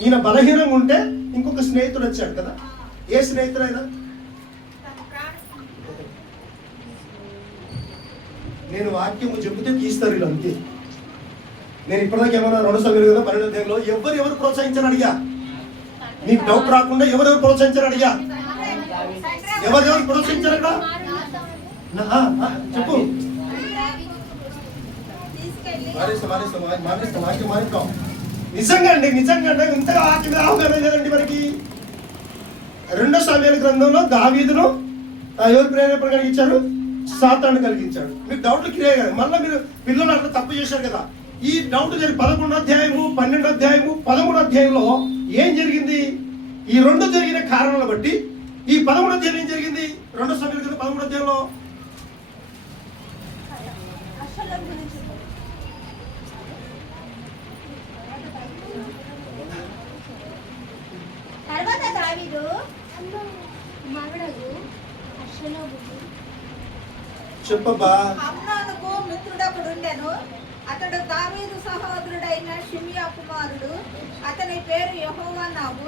ఈయన బలహీనంగా ఉంటే ఇంకొక స్నేహితుడు వచ్చాడు కదా. ఏ స్నేహితుడు అయినా? నేను వాక్యము చెబితే తీస్తారు వీళ్ళు, అంతే. నేను ఇప్పటిదాకా ఏమన్నా 2 సమూయేలు కదా 12వ అధ్యాయంలో ఎవరు ప్రోత్సహించారు అడిగా. మీకు డౌట్ రాకుండా ఎవరెవరు ప్రోత్సహించారు అడిగా. ఎవరెవరు ప్రోత్సహించారు అక్కడ చెప్పు. నిజంగా అండి ఇంతగా వాక్యం అవగాహన లేదండి మనకి. 2 సమూయేలు గ్రంథంలో దావీదును ఎవరు ప్రేరేపణ కలిగించారు? సాతాను కలిగించాడు. మీకు డౌట్లు క్లియర్ కదా. మళ్ళీ మీరు పిల్లలు అట్లా తప్పు చేశారు కదా. ఈ డౌట్ జరిగి 11వ అధ్యాయము 12వ అధ్యాయము 13వ అధ్యాయంలో ఏం జరిగింది? ఈ 2 జరిగిన కారణాలను బట్టి ఈ 13వ అధ్యాయం ఏం జరిగింది? 2 సమూయేలు 13వ అధ్యాయంలో తర్వాత దావీదు మగడగు అర్షలోబుకు చెప్పబ్బా. అమ్నోనుకు మిత్రుడొకడు ఉండెను. అతడు దావీదు సహోదరుడైన షిమియా కుమారుడు. అతని పేరు యెహోవానాబు.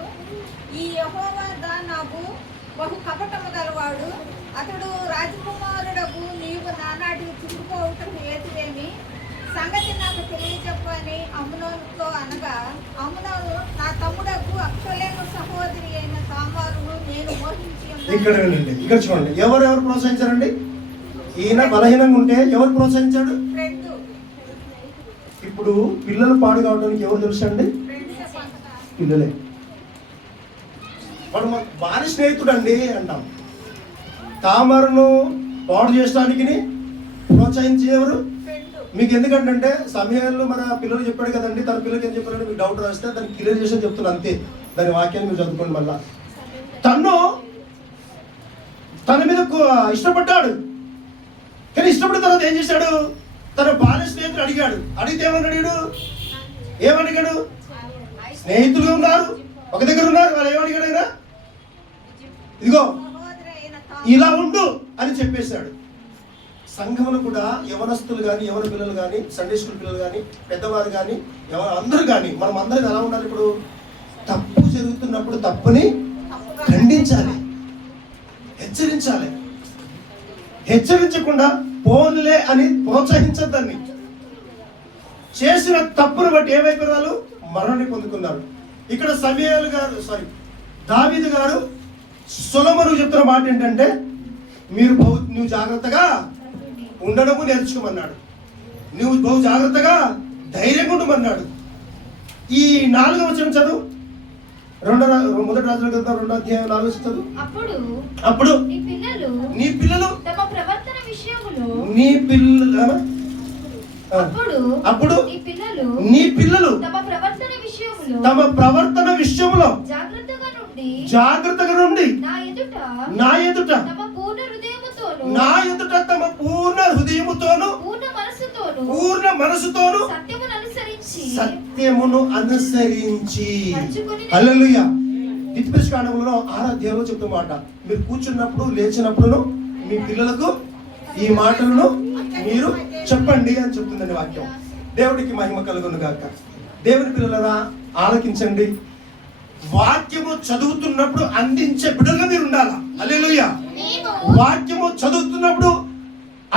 ఈ యెహోవానాబు బహు కపటము గలవాడు. అతడు రాజకుమారుడకు నీవు నానాటికి చిక్కుపోవుటకు హేతువేమి? సంగతి నాకు తెలియజెప్పని అమ్నోనుతో అనగా, అమ్నోను నా తమ్ముడకు అబ్షాలోము సహోదరి అయిన తామారును నేను మోహించి ఇక్కడ ఉన్నాను. వినండి, ఇక్కడ చూడండి. ఎవరెవరు ప్రోత్సహించారండి? ఈయన బలహీనంగా ఉంటే ఎవరు ప్రోత్సహించాడు? ఫ్రెండ్ ఇప్పుడు పిల్లలు పాడు కావడానికి ఎవరు తెలుసు అండి? పిల్లలే. వాడు మా భారీ స్నేహితుడు అండి అంటాం. తామరను పాడు చేయడానికి ప్రోత్సహించే ఎవరు? మీకు ఎందుకంటే సమయాల్లో మన పిల్లలు చెప్పాడు కదండి, తన పిల్లలకి ఏం చెప్పారంటే మీకు డౌట్ రాస్తే దాన్ని క్లియర్ చేసి చెప్తున్నా అంతే. దాని వాక్యాన్ని మీరు చదువుకోండి. మళ్ళా తన మీద ఇష్టపడ్డాడు. కానీ ఇష్టపడిన తర్వాత ఏం చేశాడు? తన బాల్య స్నేహితుడు అడిగాడు. అడిగితే ఏమడిగాడు? స్నేహితులుగా ఉన్నారు, ఒక దగ్గర ఉన్నారు. వాళ్ళు ఏమడిగాడు? ఆయన ఇదిగో ఇలా ఉండు అని చెప్పేశాడు. సంఘంలో కూడా యవనస్తులు కానీ, యవన పిల్లలు కానీ, సండే స్కూల్ పిల్లలు కానీ, పెద్దవారు కానీ, అందరూ కానీ మనం అందరం ఎలా ఉండాలి? ఇప్పుడు తప్పు జరుగుతున్నప్పుడు తప్పుని ఖండించాలి, హెచ్చరించాలి. హెచ్చరించకుండా పోన్లే అని ప్రోత్సహించద్దని. చేసిన తప్పును బట్టి ఏమైపోయారు? వాళ్ళు మరణాన్ని పొందుకున్నారు. ఇక్కడ దావీదు గారు సొలొమోనుకు చెప్తున్న మాట ఏంటంటే, నువ్వు జాగ్రత్తగా ఉండడము నేర్చుకోమన్నాడు. నువ్వు బహు జాగ్రత్తగా ధైర్యంగా ఉండమన్నాడు. ఈ 4వ వచనం చదువు. మొదటి రాజుల గ్రంథం 2వ అధ్యాయం 4వ వచనం చదువు. అప్పుడు నీ పిల్లలు తమ ప్రవర్తన విషయములో అప్పుడు నీ పిల్లలు తమ ప్రవర్తన విషయంలో జాగ్రత్తగా నుండి నా ఎదుట తమ పూర్ణ హృదయముతోను పూర్ణ మనసుతోను సత్యమును అనుసరించి. హల్లెలూయా. దివ్యకాండంలో 6వ అధ్యాయంలో చెప్తున్నమాట, మీరు కూర్చున్నప్పుడు లేచినప్పుడు మీ పిల్లలకు ఈ మాటలను మీరు చెప్పండి అని చెప్తుందండి వాక్యం. దేవుడికి మహిమ కలుగును గాక. దేవుని పిల్లలరా ఆలకించండి. వాక్యము చదువుతున్నప్పుడు అందించే బిడ్డలుగా మీరు ఉండాలా. హల్లెలూయా. వాక్యము చదువుతున్నప్పుడు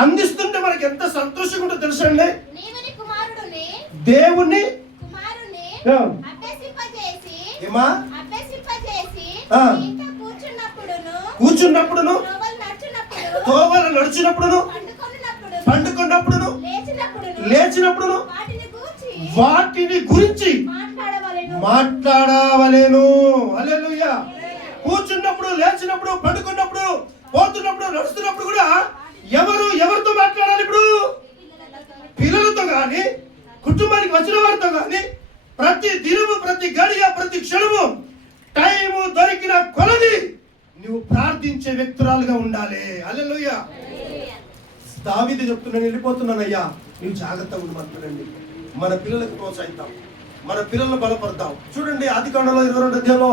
అందిస్తుంటే మనకి ఎంత సంతోషంగా ఉంటుందో తెలుసండి. దేవుణ్ణి కూర్చున్నప్పుడును, తోవల నడిచినప్పుడును, పండుకున్నప్పుడును, లేచినప్పుడును వాటిని గురించి మాట్లాడవలేను. హల్లెలూయా. కూర్చున్నప్పుడు, లేచినప్పుడు, పండుకున్నప్పుడు, పోతున్నప్పుడు, నడుస్తున్నప్పుడు కూడా ఎవరితో మాట్లాడాలి? ఇప్పుడు పిల్లలతో కానీ, కుటుంబానికి వచ్చిన వారితో కానీ, ప్రతి దినము, ప్రతి గడియ, ప్రతి క్షణము టైము దొరికిన కొలది నువ్వు ప్రార్థించే వ్యక్తురాలుగా ఉండాలి. హల్లెలూయా. దావీదు చెప్తున్నాను, వెళ్ళిపోతున్నానయ్యా, నువ్వు జాగ్రత్తగా ఉండమంటున్నాండి. మన పిల్లలకు ప్రోత్సహిద్దాం, మన పిల్లలను బలపడతాం. చూడండి, ఆదికాండంలో 22వ అధ్యాయంలో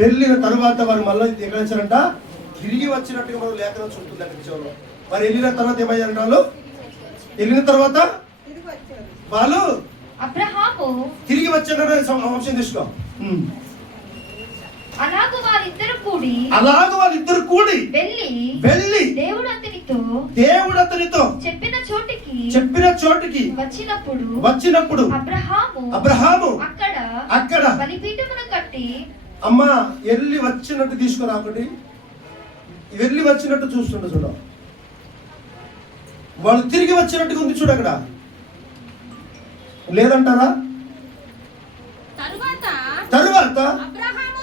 వెళ్ళిన తర్వాత వారు మళ్ళీ ఎక్కడ వచ్చారంట? తిరిగి వచ్చినట్టుగా మనం లేఖనం చూస్తుందండి విషయంలో. మరి వెళ్ళిన తర్వాత ఏమయ్యారంట? వాళ్ళు వెళ్ళిన తర్వాత వాళ్ళు తిరిగి వచ్చారని అంశం తీసుకో. అలాగూ వారిద్దరు కూడి వెళ్ళి దేవుడు అతనితో చెప్పిన చోటికి వచ్చినప్పుడు అబ్రహాము అక్కడ బలిపీఠమును కట్టి. అమ్మా వెళ్ళి వచ్చినట్టు తీసుకురాకండి, వెళ్ళి వచ్చినట్టు చూస్తుండ చూడ. వాళ్ళు తిరిగి వచ్చినట్టుగా ఉంది చూడ. అక్కడ లేదంటారా? తరువాత అబ్రహాము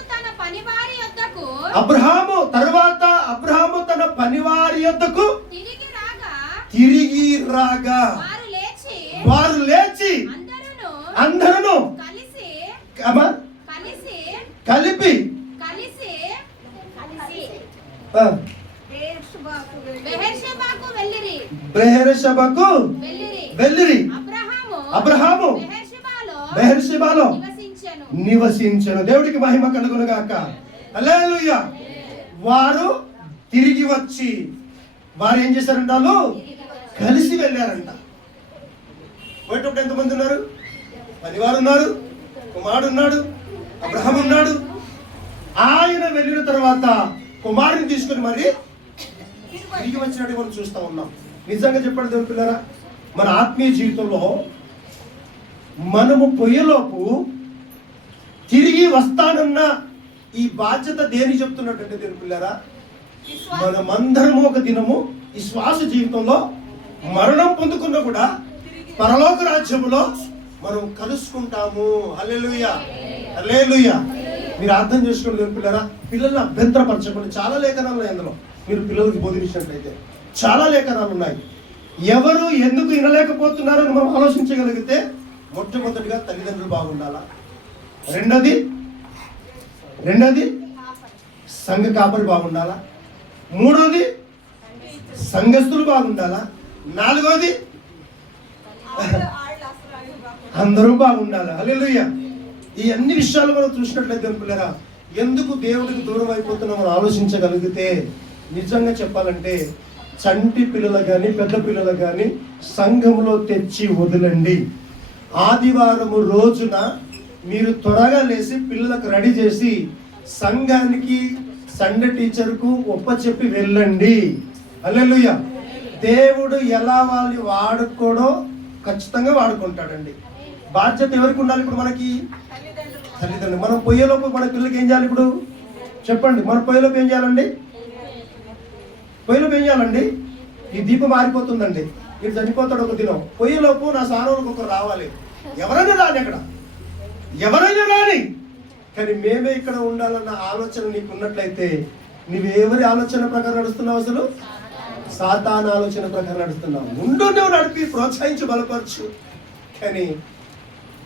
తన పనివారి యొద్దకు తిరిగి రాగా వారు లేచి అందరూ కలిపి బెహెర్షెబాకు వెళ్ళిరి. అబ్రహాము బెహెర్షెబాలో నివసించెను. దేవుడికి మహిమ కలుగును గాక. హల్లెలూయా. వారు తిరిగి వచ్చి వారు ఏం చేశారంట? వాళ్ళు కలిసి వెళ్ళారంట. పోయేటప్పుడు ఎంతమంది ఉన్నారు? 10 వారు ఉన్నారు, కుమారుడు ఉన్నాడు, అబ్రహాం ఉన్నాడు. ఆయన వెళ్ళిన తర్వాత కుమారుని తీసుకుని మరి తిరిగి వచ్చినట్టు మనం చూస్తా ఉన్నాం. నిజంగా చెప్పండి దేవుని పిల్లరా, మన ఆత్మీయ జీవితంలో మనము పొయ్యేలోపు తిరిగి వస్తానన్న ఈ బాధ్యత దేని చెప్తున్నట్టు దేవుని పిల్లరా, మనమందరము ఒక దినము ఈ శ్వాస జీవితంలో మరణం పొందుకున్నా కూడా పరలోక రాజ్యములో మనం కలుసుకుంటాము. హల్లెలూయా, హల్లెలూయా. మీరు అర్థం చేసుకోండి దేవుని పిల్లరా, పిల్లల్ని అభ్యంతరపరచకండి. చాలా లేఖనాలు ఉన్నాయి అందులో. మీరు పిల్లలకి బోధించినట్లయితే చాలా లేఖనాలు ఉన్నాయి. ఎవరు ఎందుకు వినలేకపోతున్నారో మనం ఆలోచించగలిగితే, మొట్టమొదటిగా తల్లిదండ్రులు బాగుండాలా, రెండోది సంఘ కాపరి బాగుండాలా, మూడోది సంఘస్థులు బాగుండాలా, నాలుగోది అందరూ బాగుండాలి. హల్లెలూయా. ఈ అన్ని విషయాలు మనం చూసినట్లయితే పిల్లరా, ఎందుకు దేవుడికి దూరం అయిపోతున్నామో ఆలోచించగలిగితే, నిజంగా చెప్పాలంటే చంటి పిల్లలు కానీ పెద్ద పిల్లలు కానీ సంఘంలో తెచ్చి వదలండి. ఆదివారము రోజున మీరు త్వరగా లేచి పిల్లలకు రెడీ చేసి సంఘానికి సండే టీచర్కు ఒప్పచెప్పి వెళ్ళండి. హల్లెలూయా. దేవుడు ఎలా వాళ్ళని వాడుకోడో ఖచ్చితంగా వాడుకుంటాడండి. బాధ్యత ఎవరికి ఉండాలి? ఇప్పుడు మనకి తల్లిదండ్రులు. మనం పొయ్యేలోపు మన పిల్లలకి ఏం చేయాలి? ఇప్పుడు చెప్పండి, మన పొయ్యేలోపు ఏం చేయాలండి? పొయ్యేలోపు ఏం చేయాలండి? ఈ దీపం ఆరిపోతుందండి, ఇటు చనిపోతాడు ఒక దినం. పొయ్యేలోపు నా సానంలోకి ఒకరు రావాలి. ఎవరైనా రాని, అక్కడ ఎవరైనా రాని, కానీ మేమే ఇక్కడ ఉండాలన్న ఆలోచన నీకు ఉన్నట్లయితే నువ్వెవరి ఆలోచన ప్రకారం నడుస్తున్నావు? అసలు సాతాను ఆలోచన ప్రకారం నడుస్తున్నావు. ముందు నువ్వు నడిపి ప్రోత్సహించి బలపరచు, కానీ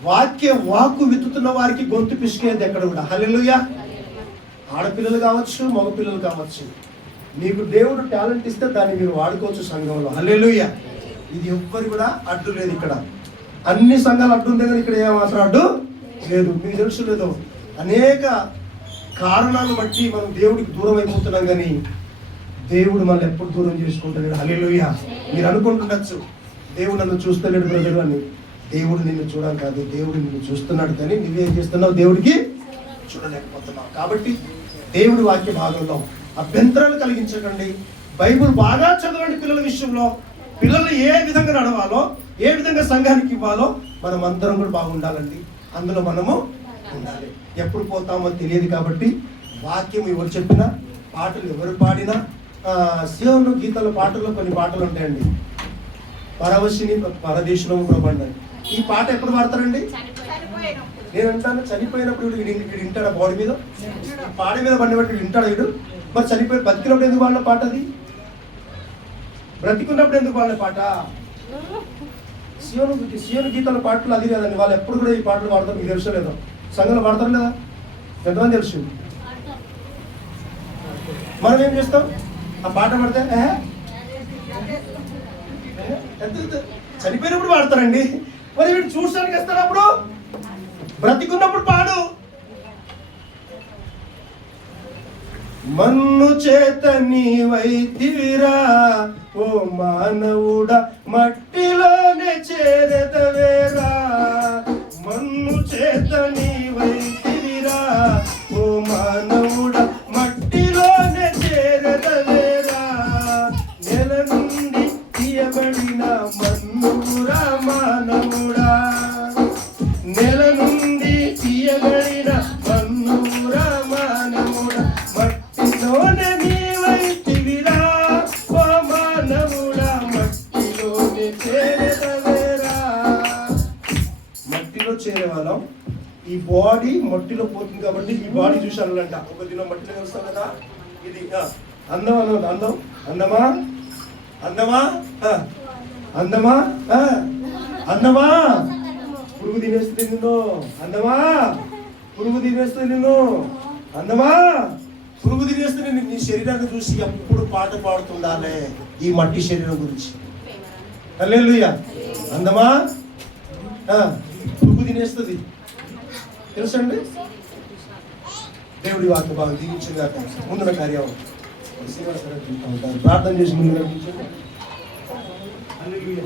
వాక్కు విత్తుతున్న వారికి గొంతు పిసికేది ఎక్కడ కూడా. హల్లెలూయా. ఆడపిల్లలు కావచ్చు, మగపిల్లలు కావచ్చు, మీకు దేవుడు టాలెంట్ ఇస్తే దాన్ని మీరు వాడుకోవచ్చు సంఘంలో. హల్లెలూయా. ఇది ఎవ్వరు కూడా అడ్డు లేదు. ఇక్కడ అన్ని సంఘాలు అడ్డు ఉంది, కానీ ఇక్కడ ఏమాత్రం అడ్డు లేదు. మీకు తెలుసు లేదు, అనేక కారణాలు బట్టి మనం దేవుడికి దూరం అయిపోతున్నాం, కానీ దేవుడు మనల్ని ఎప్పుడు దూరం చేసుకుంటాడు. హల్లెలూయా. మీరు అనుకుంటుండొచ్చు, దేవుడు నన్ను చూస్తలేడు బ్రదరు అని. దేవుడు నిన్ను చూడాలి కాదు, దేవుడు నిన్ను చూస్తున్నాడు, కానీ నువ్వేం చేస్తున్నావు? దేవుడికి చూడలేకపోతున్నావు. కాబట్టి దేవుడి వాక్య భాగంలో అభ్యంతరాలు కలిగించకండి. బైబుల్ బాగా చదవండి. పిల్లల విషయంలో పిల్లలు ఏ విధంగా నడవాలో, ఏ విధంగా సంఘానికి ఇవ్వాలో మనం అందరం కూడా బాగుండాలండి. అందులో మనము ఉండాలి. ఎప్పుడు పోతామో తెలియదు కాబట్టి వాక్యం ఎవరు చెప్పినా, పాటలు ఎవరు పాడినా, శివుని గీతాల పాటల్లో కొన్ని పాటలు ఉంటాయండి. పరవశిని పరదేశంలో ప్రభండి. ఈ పాట ఎప్పుడు పాడతారండి? నేను అంటాను, చనిపోయినప్పుడు వీడు వింటాడా? బాడీ మీద పాడి మీద బండి బట్టి వింటాడా వీడు? మరి చనిపోయి బతికినప్పుడు ఎందుకు పాడిన పాట అది? బ్రతికున్నప్పుడు ఎందుకు పాడిన పాట? శివుని గీతాల పాటలు అది కదండి. వాళ్ళు ఎప్పుడు కూడా ఈ పాటలు పాడతారు. మీకు తెలుసు లేదో? సంఘంలో పాడతారు లేదా? ఎంతమంది తెలుసు? మనం ఏం చేస్తాం? ఆ పాట పడితే చనిపోయినప్పుడు పాడతారండి. మరి వీడు చూడడానికి వస్తారు. అప్పుడు బ్రతికున్నప్పుడు పాడు. మన్ను చేత నీవైతివిరా ఓ మానవుడా, మట్టిలోనే చేరదవేరా. మన్ను చేత నీవైతివిరా ఓ మానవుడా, మట్టిలోనే చేరదవేరా. నెల నుండి తీయబడిన మన్నురా మానవుడా, నెల నుండి తీయబడిన మన్నురా మానవుడా, మట్టిలోనే నీవైతివిరా ఓ మానవుడా, మట్టిలోనే చేరదవేరా. మట్టిలో చేరే వాళ్ళం. ఈ బాడీ మట్టిలో పోతుంది కాబట్టి ఈ బాడీ చూసానంట. ఒక దినం మట్టిలో కలుస్తాం కదా. ఇది అందం అన్నది. అందమా అందమా అందమా అందమా పురుగు తినేస్తుంది నిన్ను. అందమా పురుగు తినేస్తుంది నిన్ను. అందమా పురుగు తినేస్తుంది నిన్ను. నీ శరీరాన్ని చూసి ఎప్పుడు పాట పాడుతుండాలే ఈ మట్టి శరీరం గురించి. హల్లెలూయా. అందమా పురుగు తినేస్తుంది తెలుసండి. దేవుడి వాక్య బాగా దీవించింది. ముందున్న కార్యం ప్రార్థన చేసి ముందు నడిపించండి. హల్లెలూయా.